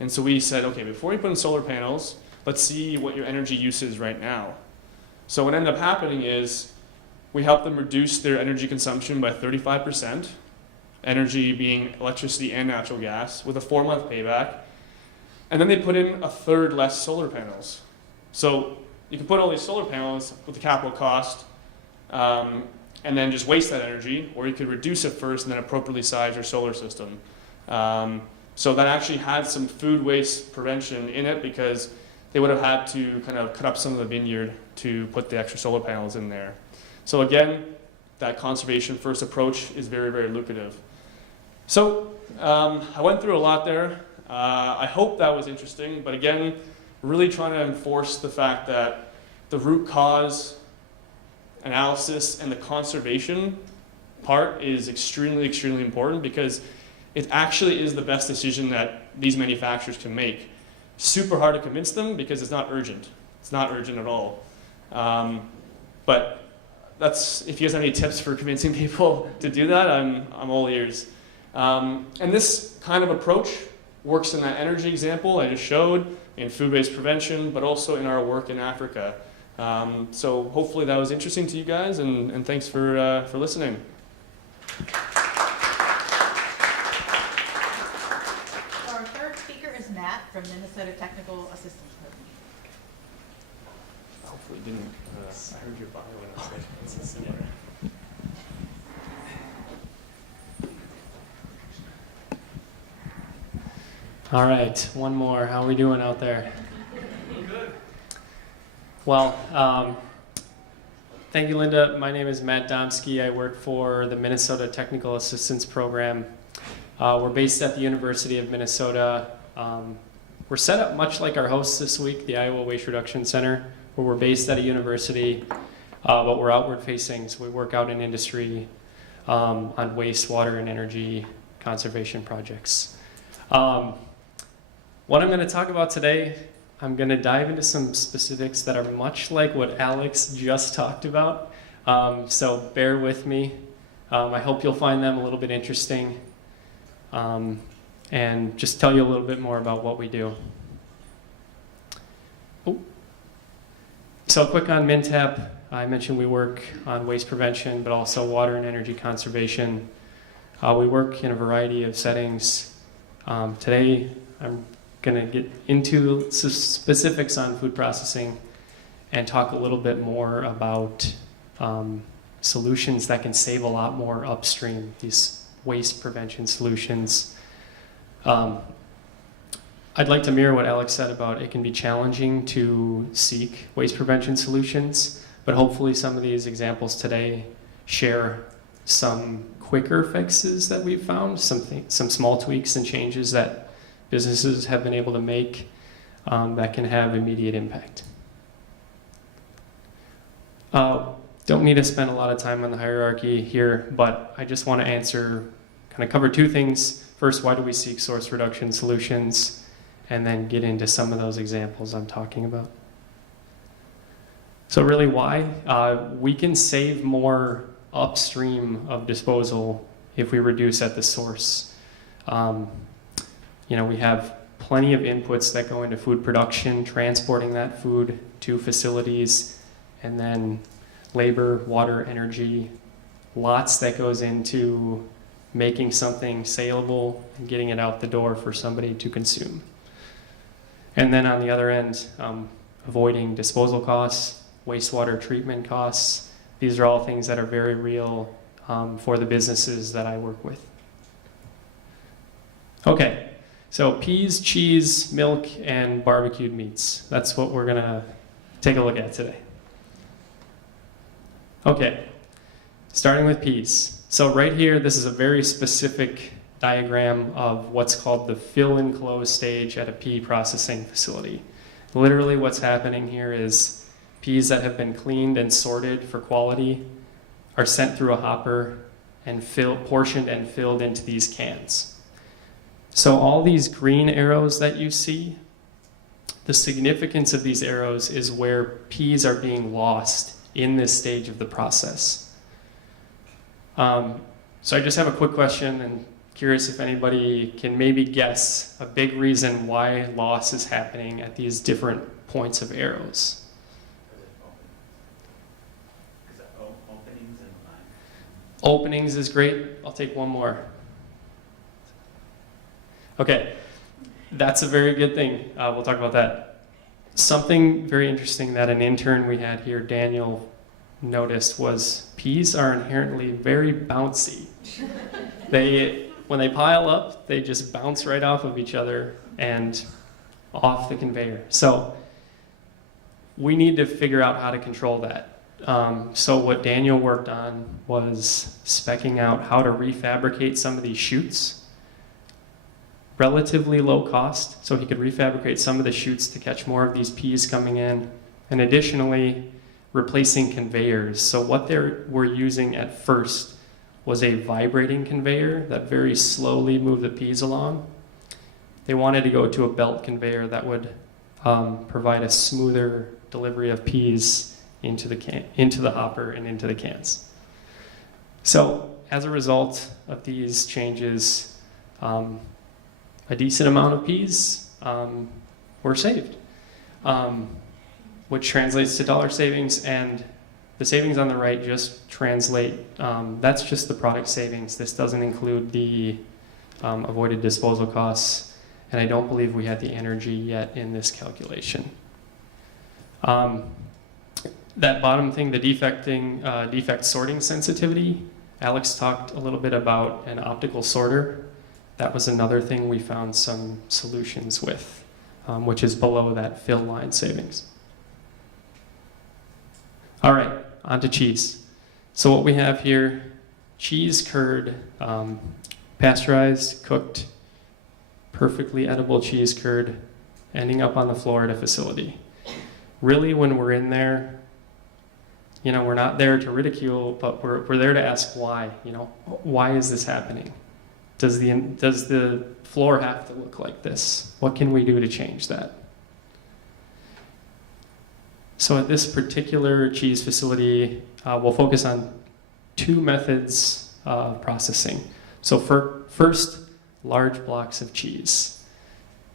And so we said, okay, before you put in solar panels, let's see what your energy use is right now. So what ended up happening is we helped them reduce their energy consumption by 35%, energy being electricity and natural gas, with a 4-month payback. And then they put in a third less solar panels. So you can put all these solar panels with the capital cost and then just waste that energy, or you could reduce it first and then appropriately size your solar system. So that actually had some food waste prevention in it, because they would have had to kind of cut up some of the vineyard to put the extra solar panels in there. So again, that conservation first approach is very lucrative. So I went through a lot there. I hope that was interesting, but again, really trying to enforce the fact that the root cause analysis and the conservation part is extremely important, because it actually is the best decision that these manufacturers can make. Super hard to convince them because it's not urgent. It's not urgent at all. But that's, if you guys have any tips for convincing people to do that, I'm all ears. And this kind of approach works in that energy example I just showed, in food waste prevention, but also in our work in Africa. So hopefully that was interesting to you guys, and thanks for listening. Our third speaker is Matt from Minnesota Technical Assistance Program. Hopefully it didn't, I heard your bio when I said it. All right, one more. How are we doing out there? Good. Well, thank you, Linda. My name is Matt Domski. I work for the Minnesota Technical Assistance Program. We're based at the University of Minnesota. We're set up much like our hosts this week, the Iowa Waste Reduction Center, where we're based at a university, but we're outward facing, so we work out in industry on waste, water, and energy conservation projects. What I'm going to talk about today, I'm going to dive into some specifics that are much like what Aleks just talked about. So bear with me. I hope you'll find them a little bit interesting, and just tell you a little bit more about what we do. So quick on MnTAP. I mentioned we work on waste prevention, but also water and energy conservation. We work in a variety of settings. Today, I'm going to get into specifics on food processing and talk a little bit more about solutions that can save a lot more upstream, these waste prevention solutions. I'd like to mirror what Aleks said about it can be challenging to seek waste prevention solutions, but hopefully some of these examples today share some quicker fixes that we've found, some small tweaks and changes that businesses have been able to make that can have immediate impact. Don't need to spend a lot of time on the hierarchy here, but I just want to cover two things. First, why do we seek source reduction solutions? And then get into some of those examples I'm talking about. So really why? We can save more upstream of disposal if we reduce at the source. We have plenty of inputs that go into food production, transporting that food to facilities, and then labor, water, energy, lots that goes into making something saleable and getting it out the door for somebody to consume. And then on the other end, avoiding disposal costs, wastewater treatment costs. These are all things that are very real for the businesses that I work with. Okay. So peas, cheese, milk, and barbecued meats. That's what we're going to take a look at today. Okay, starting with peas. So right here, this is a very specific diagram of what's called the fill and close stage at a pea processing facility. Literally what's happening here is peas that have been cleaned and sorted for quality are sent through a hopper and portioned and filled into these cans. So all these green arrows that you see, the significance of these arrows is where peas are being lost in this stage of the process. So I just have a quick question, and curious if anybody can maybe guess a big reason why loss is happening at these different points of arrows. Openings is great. I'll take one more. Okay, that's a very good thing. We'll talk about that. Something very interesting that an intern we had here, Daniel, noticed was peas are inherently very bouncy. When they pile up, they just bounce right off of each other and off the conveyor. So we need to figure out how to control that. So what Daniel worked on was speccing out how to refabricate some of these chutes. Relatively low cost, so he could refabricate some of the chutes to catch more of these peas coming in. And additionally, replacing conveyors. So what they were using at first was a vibrating conveyor that very slowly moved the peas along. They wanted to go to a belt conveyor that would provide a smoother delivery of peas into the hopper and into the cans. So as a result of these changes, a decent amount of peas were saved, which translates to dollar savings, and the savings on the right just translate, that's just the product savings. This doesn't include the avoided disposal costs, and I don't believe we had the energy yet in this calculation. That bottom thing, the defect sorting sensitivity, Aleks talked a little bit about an optical sorter. That was another thing we found some solutions with, which is below that fill line savings. All right, on to cheese. So what we have here, cheese curd, pasteurized, cooked, perfectly edible cheese curd, ending up on the floor at a facility. Really, when we're in there, you know, we're not there to ridicule, but we're there to ask why. You know, why is this happening? Does the floor have to look like this? What can we do to change that? So at this particular cheese facility, we'll focus on two methods of processing. So first, large blocks of cheese.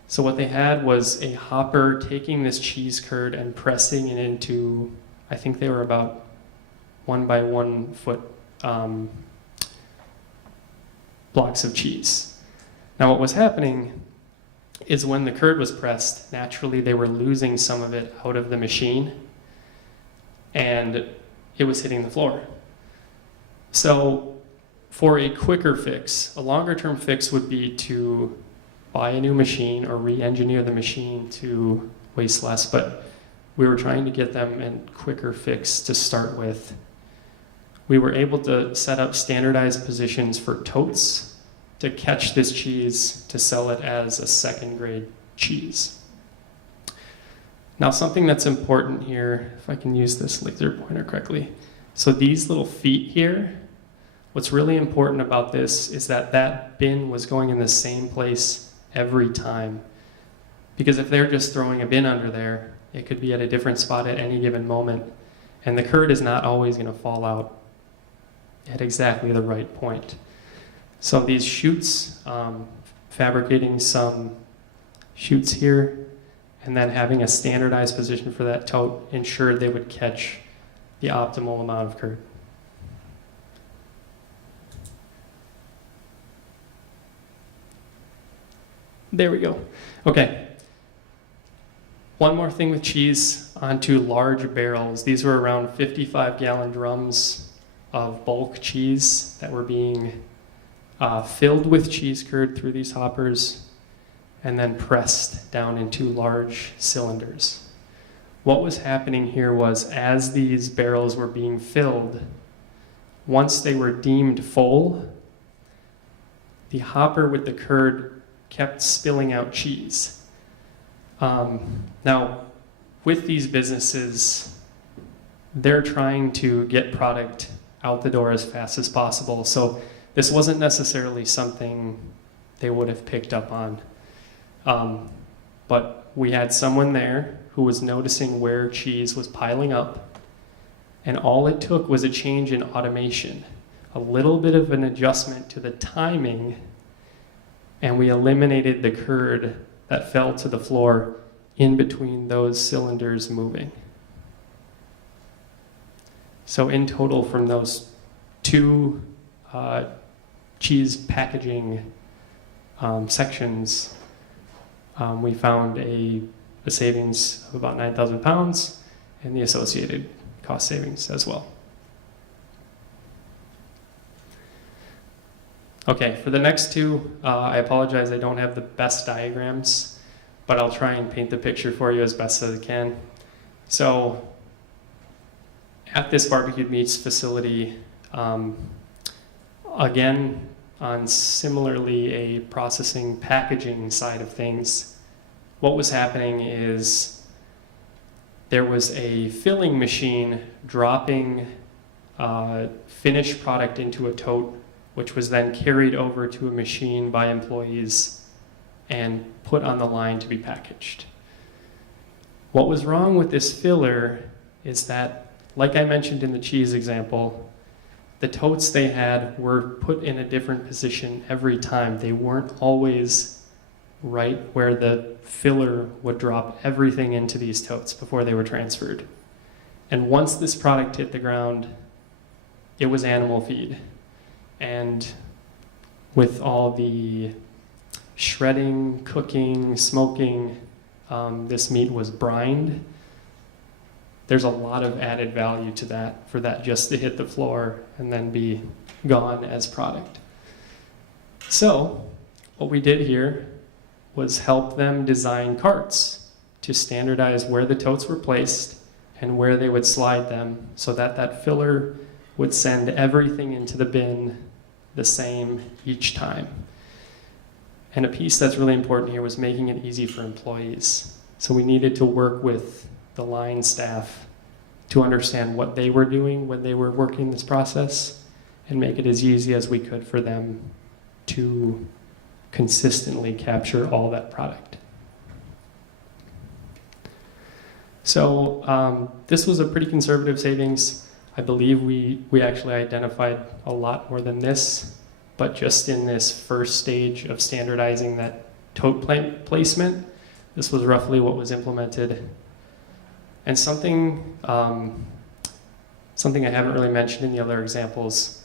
So what they had was a hopper taking this cheese curd and pressing it into, I think they were about 1 by 1 foot blocks of cheese. Now what was happening is when the curd was pressed, naturally they were losing some of it out of the machine and it was hitting the floor. So for a quicker fix, a longer term fix would be to buy a new machine or re-engineer the machine to waste less, but we were trying to get them a quicker fix to start with. We were able to set up standardized positions for totes to catch this cheese to sell it as a second grade cheese. Now something that's important here, if I can use this laser pointer correctly. So these little feet here, what's really important about this is that that bin was going in the same place every time. Because if they're just throwing a bin under there, it could be at a different spot at any given moment. And the curd is not always going to fall out at exactly the right point. So these chutes, fabricating some chutes here, and then having a standardized position for that tote ensured they would catch the optimal amount of curd. There we go. Okay. One more thing with cheese, onto large barrels. These were around 55-gallon drums of bulk cheese that were being filled with cheese curd through these hoppers and then pressed down into large cylinders. What was happening here was as these barrels were being filled, once they were deemed full, the hopper with the curd kept spilling out cheese. Now, with these businesses, they're trying to get product out the door as fast as possible. So this wasn't necessarily something they would have picked up on. but we had someone there who was noticing where cheese was piling up, and all it took was a change in automation, a little bit of an adjustment to the timing, and we eliminated the curd that fell to the floor in between those cylinders moving. So in total, from those two cheese packaging sections, we found a savings of about 9,000 pounds and the associated cost savings as well. Okay, for the next two, I apologize, I don't have the best diagrams, but I'll try and paint the picture for you as best as I can. So, at this barbecued meats facility, again, on similarly a processing packaging side of things, what was happening is there was a filling machine dropping finished product into a tote, which was then carried over to a machine by employees and put on the line to be packaged. What was wrong with this filler is that, like I mentioned in the cheese example, the totes they had were put in a different position every time. They weren't always right where the filler would drop everything into these totes before they were transferred. And once this product hit the ground, it was animal feed. And with all the shredding, cooking, smoking, this meat was brined. There's a lot of added value to that, for that just to hit the floor and then be gone as product. So what we did here was help them design carts to standardize where the totes were placed and where they would slide them so that that filler would send everything into the bin the same each time. And a piece that's really important here was making it easy for employees. So we needed to work with the line staff to understand what they were doing when they were working this process and make it as easy as we could for them to consistently capture all that product. So this was a pretty conservative savings. I believe we actually identified a lot more than this, but just in this first stage of standardizing that tote placement, this was roughly what was implemented. And something I haven't really mentioned in the other examples,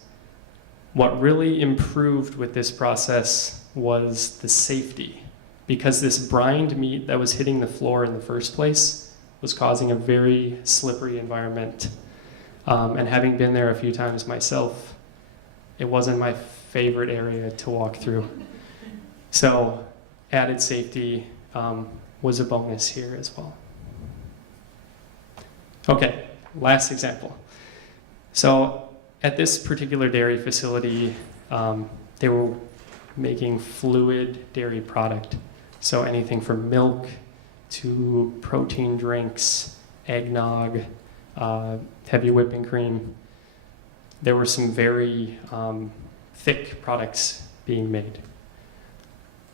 what really improved with this process was the safety, because this brined meat that was hitting the floor in the first place was causing a very slippery environment. And having been there a few times myself, it wasn't my favorite area to walk through. So added safety was a bonus here as well. Okay, last example. So at this particular dairy facility, they were making fluid dairy product. So anything from milk to protein drinks, eggnog, heavy whipping cream. There were some very thick products being made.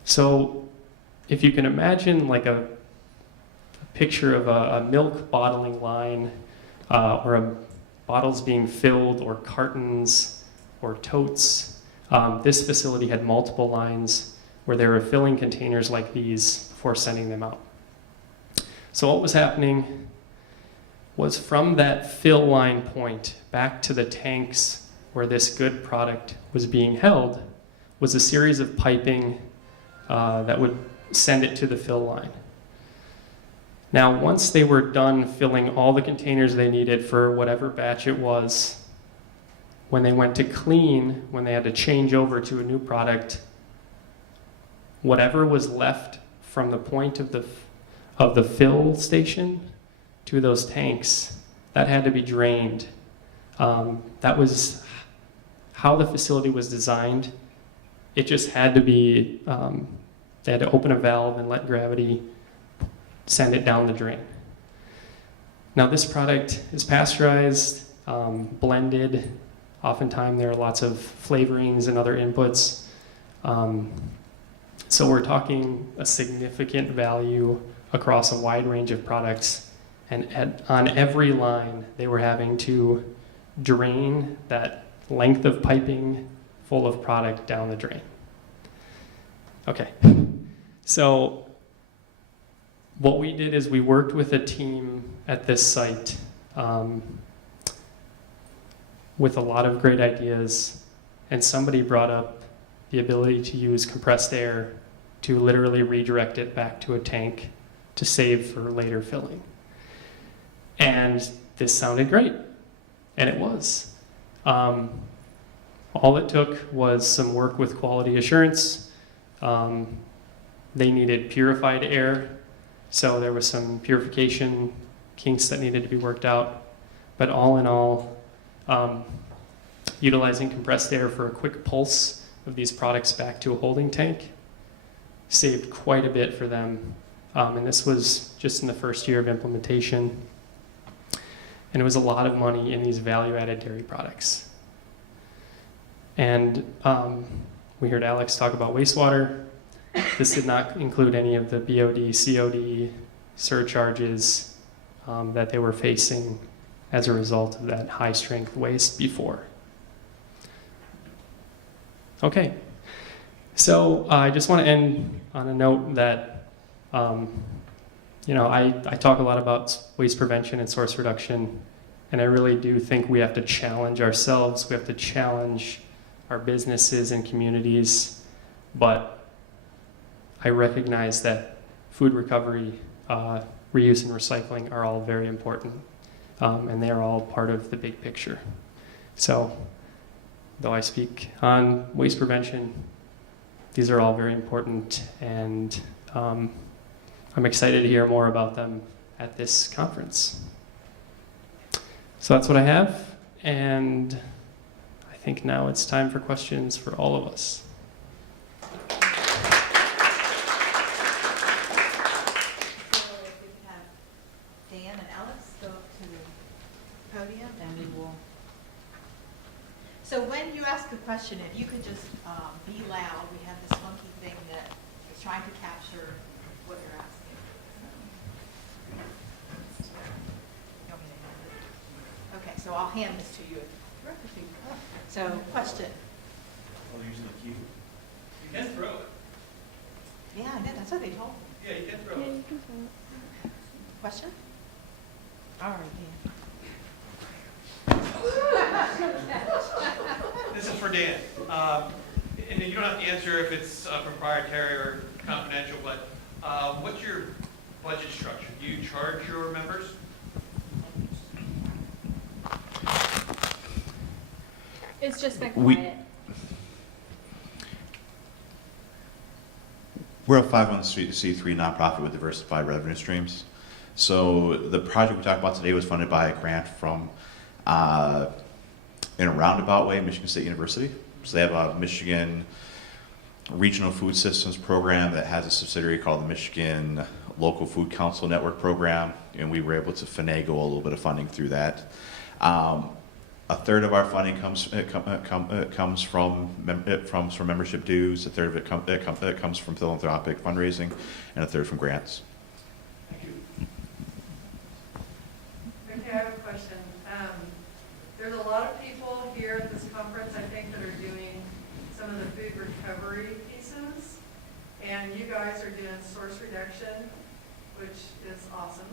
So if you can imagine like a picture of a milk bottling line, or bottles being filled, or cartons, or totes, this facility had multiple lines where they were filling containers like these before sending them out. So what was happening was from that fill line point back to the tanks where this good product was being held was a series of piping that would send it to the fill line. Now, once they were done filling all the containers they needed for whatever batch it was, when they went to clean, when they had to change over to a new product, whatever was left from the point of the fill station to those tanks, that had to be drained. That was how the facility was designed. It just had to be, they had to open a valve and let gravity send it down the drain. Now this product is pasteurized, blended. Oftentimes there are lots of flavorings and other inputs. So we're talking a significant value across a wide range of products, and on every line they were having to drain that length of piping full of product down the drain. Okay, so what we did is we worked with a team at this site with a lot of great ideas, and somebody brought up the ability to use compressed air to literally redirect it back to a tank to save for later filling. And this sounded great, and it was. All it took was some work with quality assurance. They needed purified air, so there was some purification kinks that needed to be worked out. But all in all, utilizing compressed air for a quick pulse of these products back to a holding tank saved quite a bit for them. And this was just in the first year of implementation. And it was a lot of money in these value-added dairy products. And we heard Aleks talk about wastewater. This did not include any of the BOD, COD surcharges that they were facing as a result of that high-strength waste before. Okay, so I just want to end on a note that, I talk a lot about waste prevention and source reduction, and I really do think we have to challenge ourselves. We have to challenge our businesses and communities, but I recognize that food recovery, reuse, and recycling are all very important, and they are all part of the big picture. So, though I speak on waste prevention, these are all very important, and I'm excited to hear more about them at this conference. So that's what I have, and I think now it's time for questions for all of us. So if we could have Dan and Aleks go up to the podium, and we will. So when you ask a question, if you could just be loud, we have this funky thing that is trying to capture what you're asking. You want me to hand it? Okay, so I'll hand this to you. So, question. Well, usually cute. You can throw it. Yeah, I know, that's what they told me. Yeah, you can throw it. Question? All right, This is for Dan. And you don't have to answer if it's proprietary or confidential, but what's your budget structure? Do you charge your members? It's just been We- quiet. We're a 501c3 nonprofit with diversified revenue streams. So the project we talked about today was funded by a grant from, in a roundabout way, Michigan State University. So they have a Michigan Regional Food Systems program that has a subsidiary called the Michigan Local Food Council Network program, and we were able to finagle a little bit of funding through that. A third of our funding comes from membership dues. A third of it comes from philanthropic fundraising, and a third from grants. Thank you. Okay, I have a question. There's a lot of people here at this conference, I think, that are doing some of the food recovery pieces, and you guys are doing source reduction, which is awesome.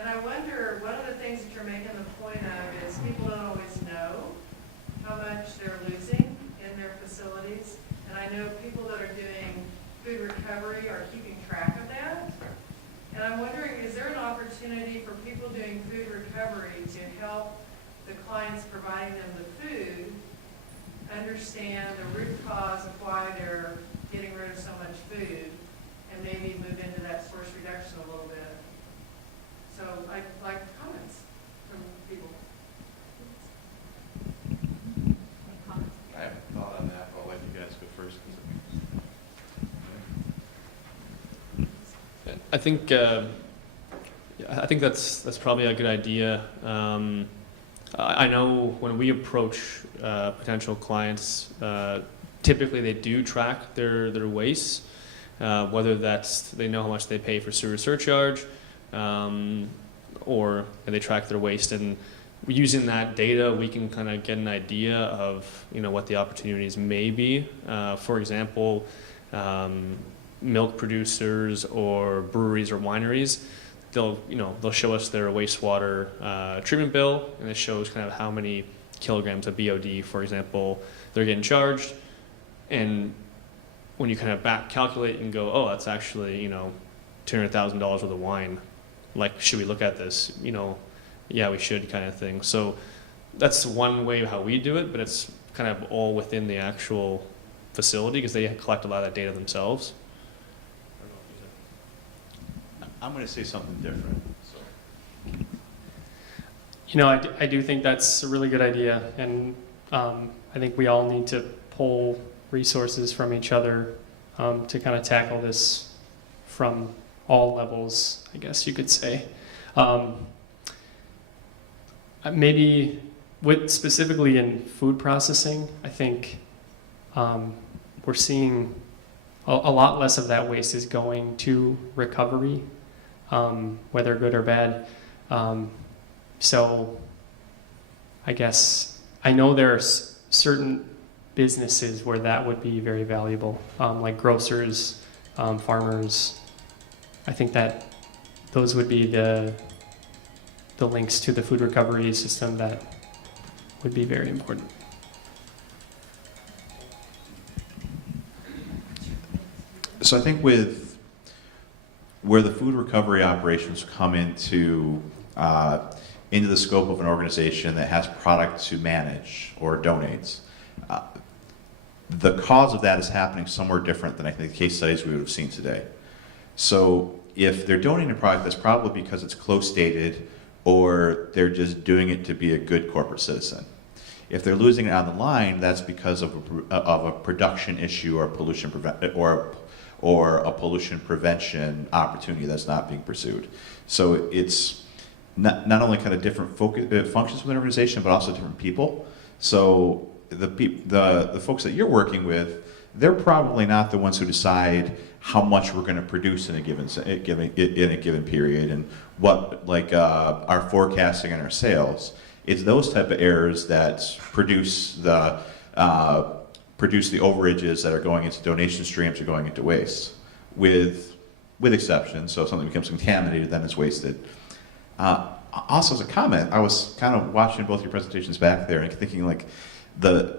And I wonder, one of the things that you're making the point of is people don't always know how much they're losing in their facilities, and I know people that are doing food recovery are keeping track of that. And I'm wondering, is there an opportunity for people doing food recovery to help the clients providing them the food understand the root cause of why they're getting rid of so much food and maybe move into that source reduction a little bit? So I'd like comments from people. I haven't thought on that, but I'll let you guys go first. I think that's probably a good idea. I know when we approach potential clients, typically they do track their waste, whether that's they know how much they pay for sewer surcharge, or they track their waste. And using that data, we can kind of get an idea of what the opportunities may be. For example, milk producers or breweries or wineries, they'll show us their wastewater treatment bill, and it shows kind of how many kilograms of BOD, for example, they're getting charged. And when you kind of back calculate and go, oh, that's actually $200,000 worth of wine. Like, should we look at this? Yeah, we should, kind of thing. So that's one way how we do it, but it's kind of all within the actual facility because they collect a lot of that data themselves. I'm going to say something different. So. I do think that's a really good idea, and I think we all need to pull resources from each other to kind of tackle this from all levels, I guess you could say. Maybe specifically in food processing, I think we're seeing a lot less of that waste is going to recovery, whether good or bad. So I guess I know there are certain businesses where that would be very valuable, like grocers, farmers. I think that those would be the links to the food recovery system that would be very important. So I think with where the food recovery operations come into the scope of an organization that has product to manage or donates, the cause of that is happening somewhere different than I think the case studies we would have seen today. So if they're donating a product, that's probably because it's close dated, or they're just doing it to be a good corporate citizen. If they're losing it on the line, that's because of a production issue or pollution or a pollution prevention opportunity that's not being pursued. So it's not only kind of different functions within an organization, but also different people. So the folks that you're working with, they're probably not the ones who decide how much we're going to produce in a given period and what our forecasting and our sales. It's those type of errors that produce the overages that are going into donation streams or going into waste, with exceptions. So if something becomes contaminated, then it's wasted. Also, as a comment, I was kind of watching both your presentations back there and thinking the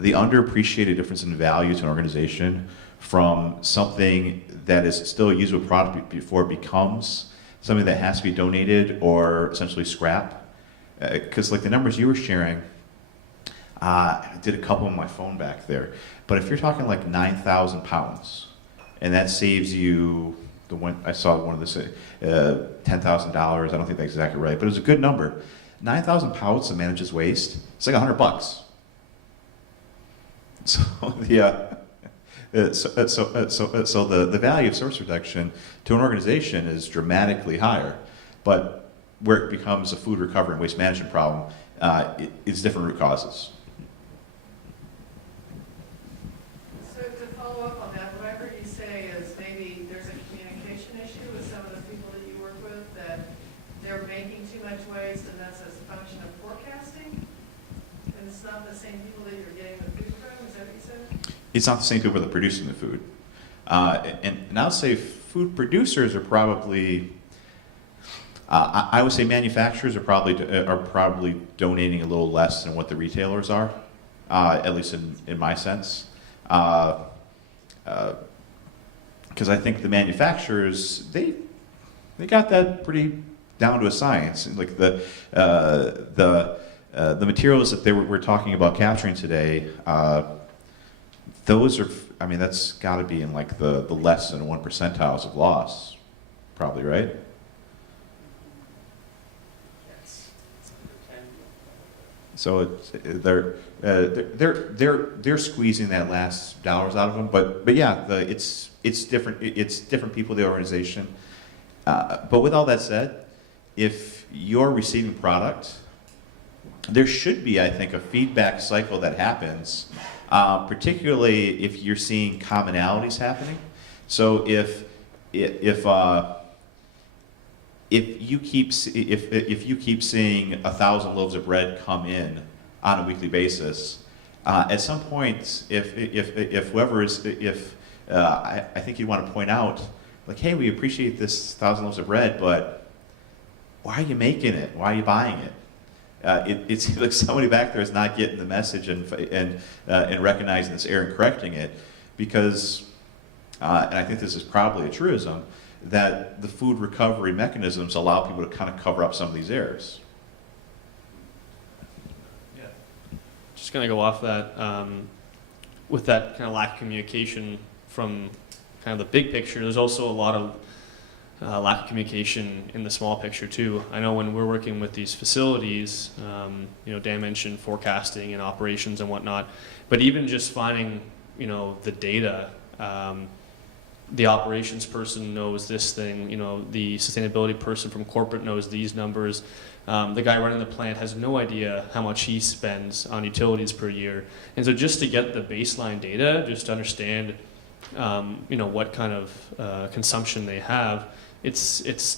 underappreciated difference in value to an organization from something that is still a usable product before it becomes something that has to be donated or essentially scrap. Because the numbers you were sharing, I did a couple on my phone back there, but if you're talking 9,000 pounds, and that saves you, the one I saw one of this $10,000. I don't think that's exactly right, but it was a good number. 9,000 pounds to manage waste, it's like $100. So the value of source reduction to an organization is dramatically higher, but where it becomes a food recovery and waste management problem, it's different root causes. So to follow up on that, what I heard you say is maybe there's a communication issue with some of the people that you work with, that they're making too much waste, and that's a function of forecasting, and it's not the same people that you're getting the food from. Is that what you said? It's not the same people that are producing the food. And I would say food producers are probably, I would say manufacturers are probably donating a little less than what the retailers are, at least in my sense. Because I think the manufacturers, they got that pretty down to a science. Like the materials that we're talking about capturing today, those are, that's got to be in the less than 1 percentiles of loss, probably, right? Yes. So they're squeezing that last dollars out of them, but yeah, it's different. It's different people in the organization. But with all that said, if you're receiving product, there should be, I think, a feedback cycle that happens particularly if you're seeing commonalities happening. So if you keep seeing 1,000 loaves of bread come in on a weekly basis, at some point, if whoever is, I think you want to point out, like, hey, we appreciate this 1,000 loaves of bread, but why are you making it? Why are you buying it? It seems like somebody back there is not getting the message and recognizing this error and correcting it, because, and I think this is probably a truism, that the food recovery mechanisms allow people to kind of cover up some of these errors. Yeah. Just going to go off that, with that kind of lack of communication from kind of the big picture, there's also a lot of lack of communication in the small picture too. I know when we're working with these facilities, Dan mentioned forecasting and operations and whatnot, but even just finding, the data, the operations person knows this thing, the sustainability person from corporate knows these numbers. The guy running the plant has no idea how much he spends on utilities per year. And so just to get the baseline data, just to understand, what kind of consumption they have, it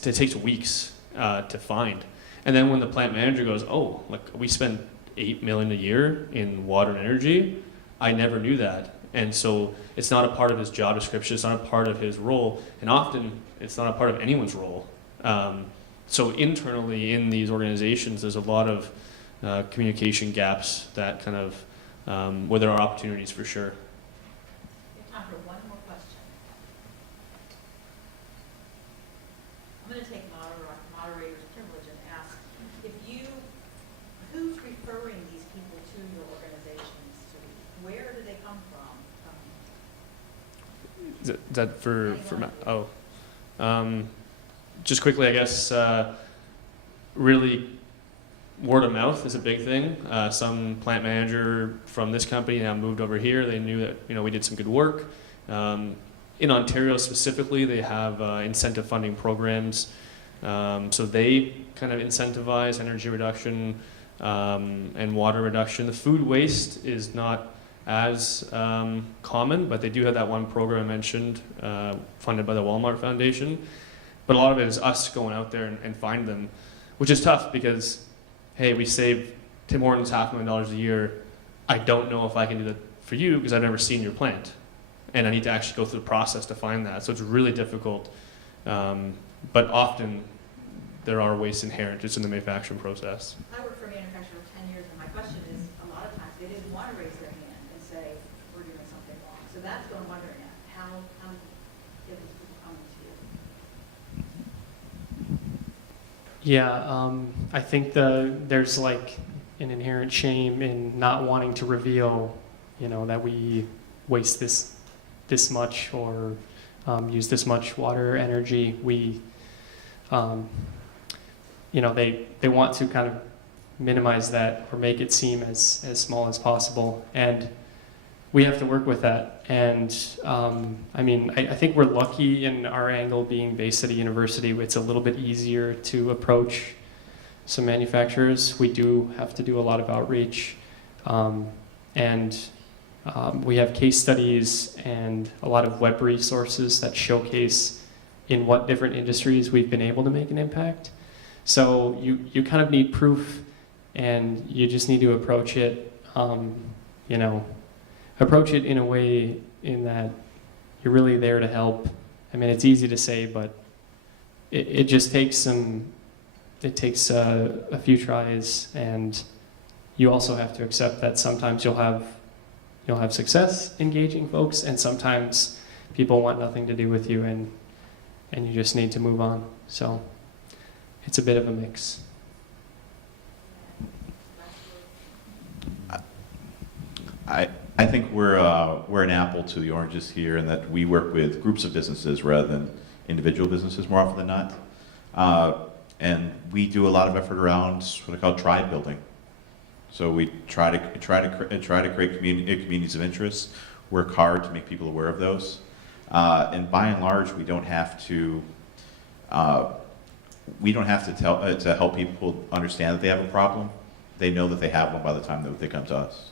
takes weeks to find. And then when the plant manager goes, oh, like we spend $8 million a year in water and energy, I never knew that. And so it's not a part of his job description, it's not a part of his role, and often it's not a part of anyone's role. So internally in these organizations, there's a lot of communication gaps that kind of, where there are opportunities for sure. We have time for one more question. I'm going to take moderator's privilege and ask who's referring these people to your organizations? Where do they come from? Is that for just quickly, I guess, really word of mouth is a big thing. Some plant manager from this company now moved over here. They knew that we did some good work. In Ontario specifically, they have incentive funding programs. So they kind of incentivize energy reduction and water reduction. The food waste is not as common, but they do have that one program I mentioned, funded by the Walmart Foundation. But a lot of it is us going out there and find them, which is tough because, hey, we save Tim Hortons $500,000 a year. I don't know if I can do that for you because I've never seen your plant. And I need to actually go through the process to find that. So it's really difficult. But often there are wastes inherent just in the manufacturing process. I worked for a manufacturer for 10 years, and my question is, a lot of times they didn't want to raise their hand and say, we're doing something wrong. So that's what I'm wondering at. How get these people coming to you? Yeah, I think there's like an inherent shame in not wanting to reveal, that we waste this much or use this much water or energy. We, they want to kind of minimize that or make it seem as small as possible, and we have to work with that. And I think we're lucky in our angle being based at a university. It's a little bit easier to approach some manufacturers. We do have to do a lot of outreach, and we have case studies and a lot of web resources that showcase in what different industries we've been able to make an impact. So you kind of need proof, and you just need to approach it, approach it in a way in that you're really there to help. I mean, it's easy to say, but it just takes a few tries, and you also have to accept that sometimes you'll have success engaging folks, and sometimes people want nothing to do with you, and you just need to move on. So it's a bit of a mix. I think we're an apple to the oranges here, in that we work with groups of businesses rather than individual businesses more often than not, and we do a lot of effort around what I call tribe building. So we try to create communities of interest, work hard to make people aware of those, and by and large, we don't have to help people understand that they have a problem. They know that they have one by the time that they come to us.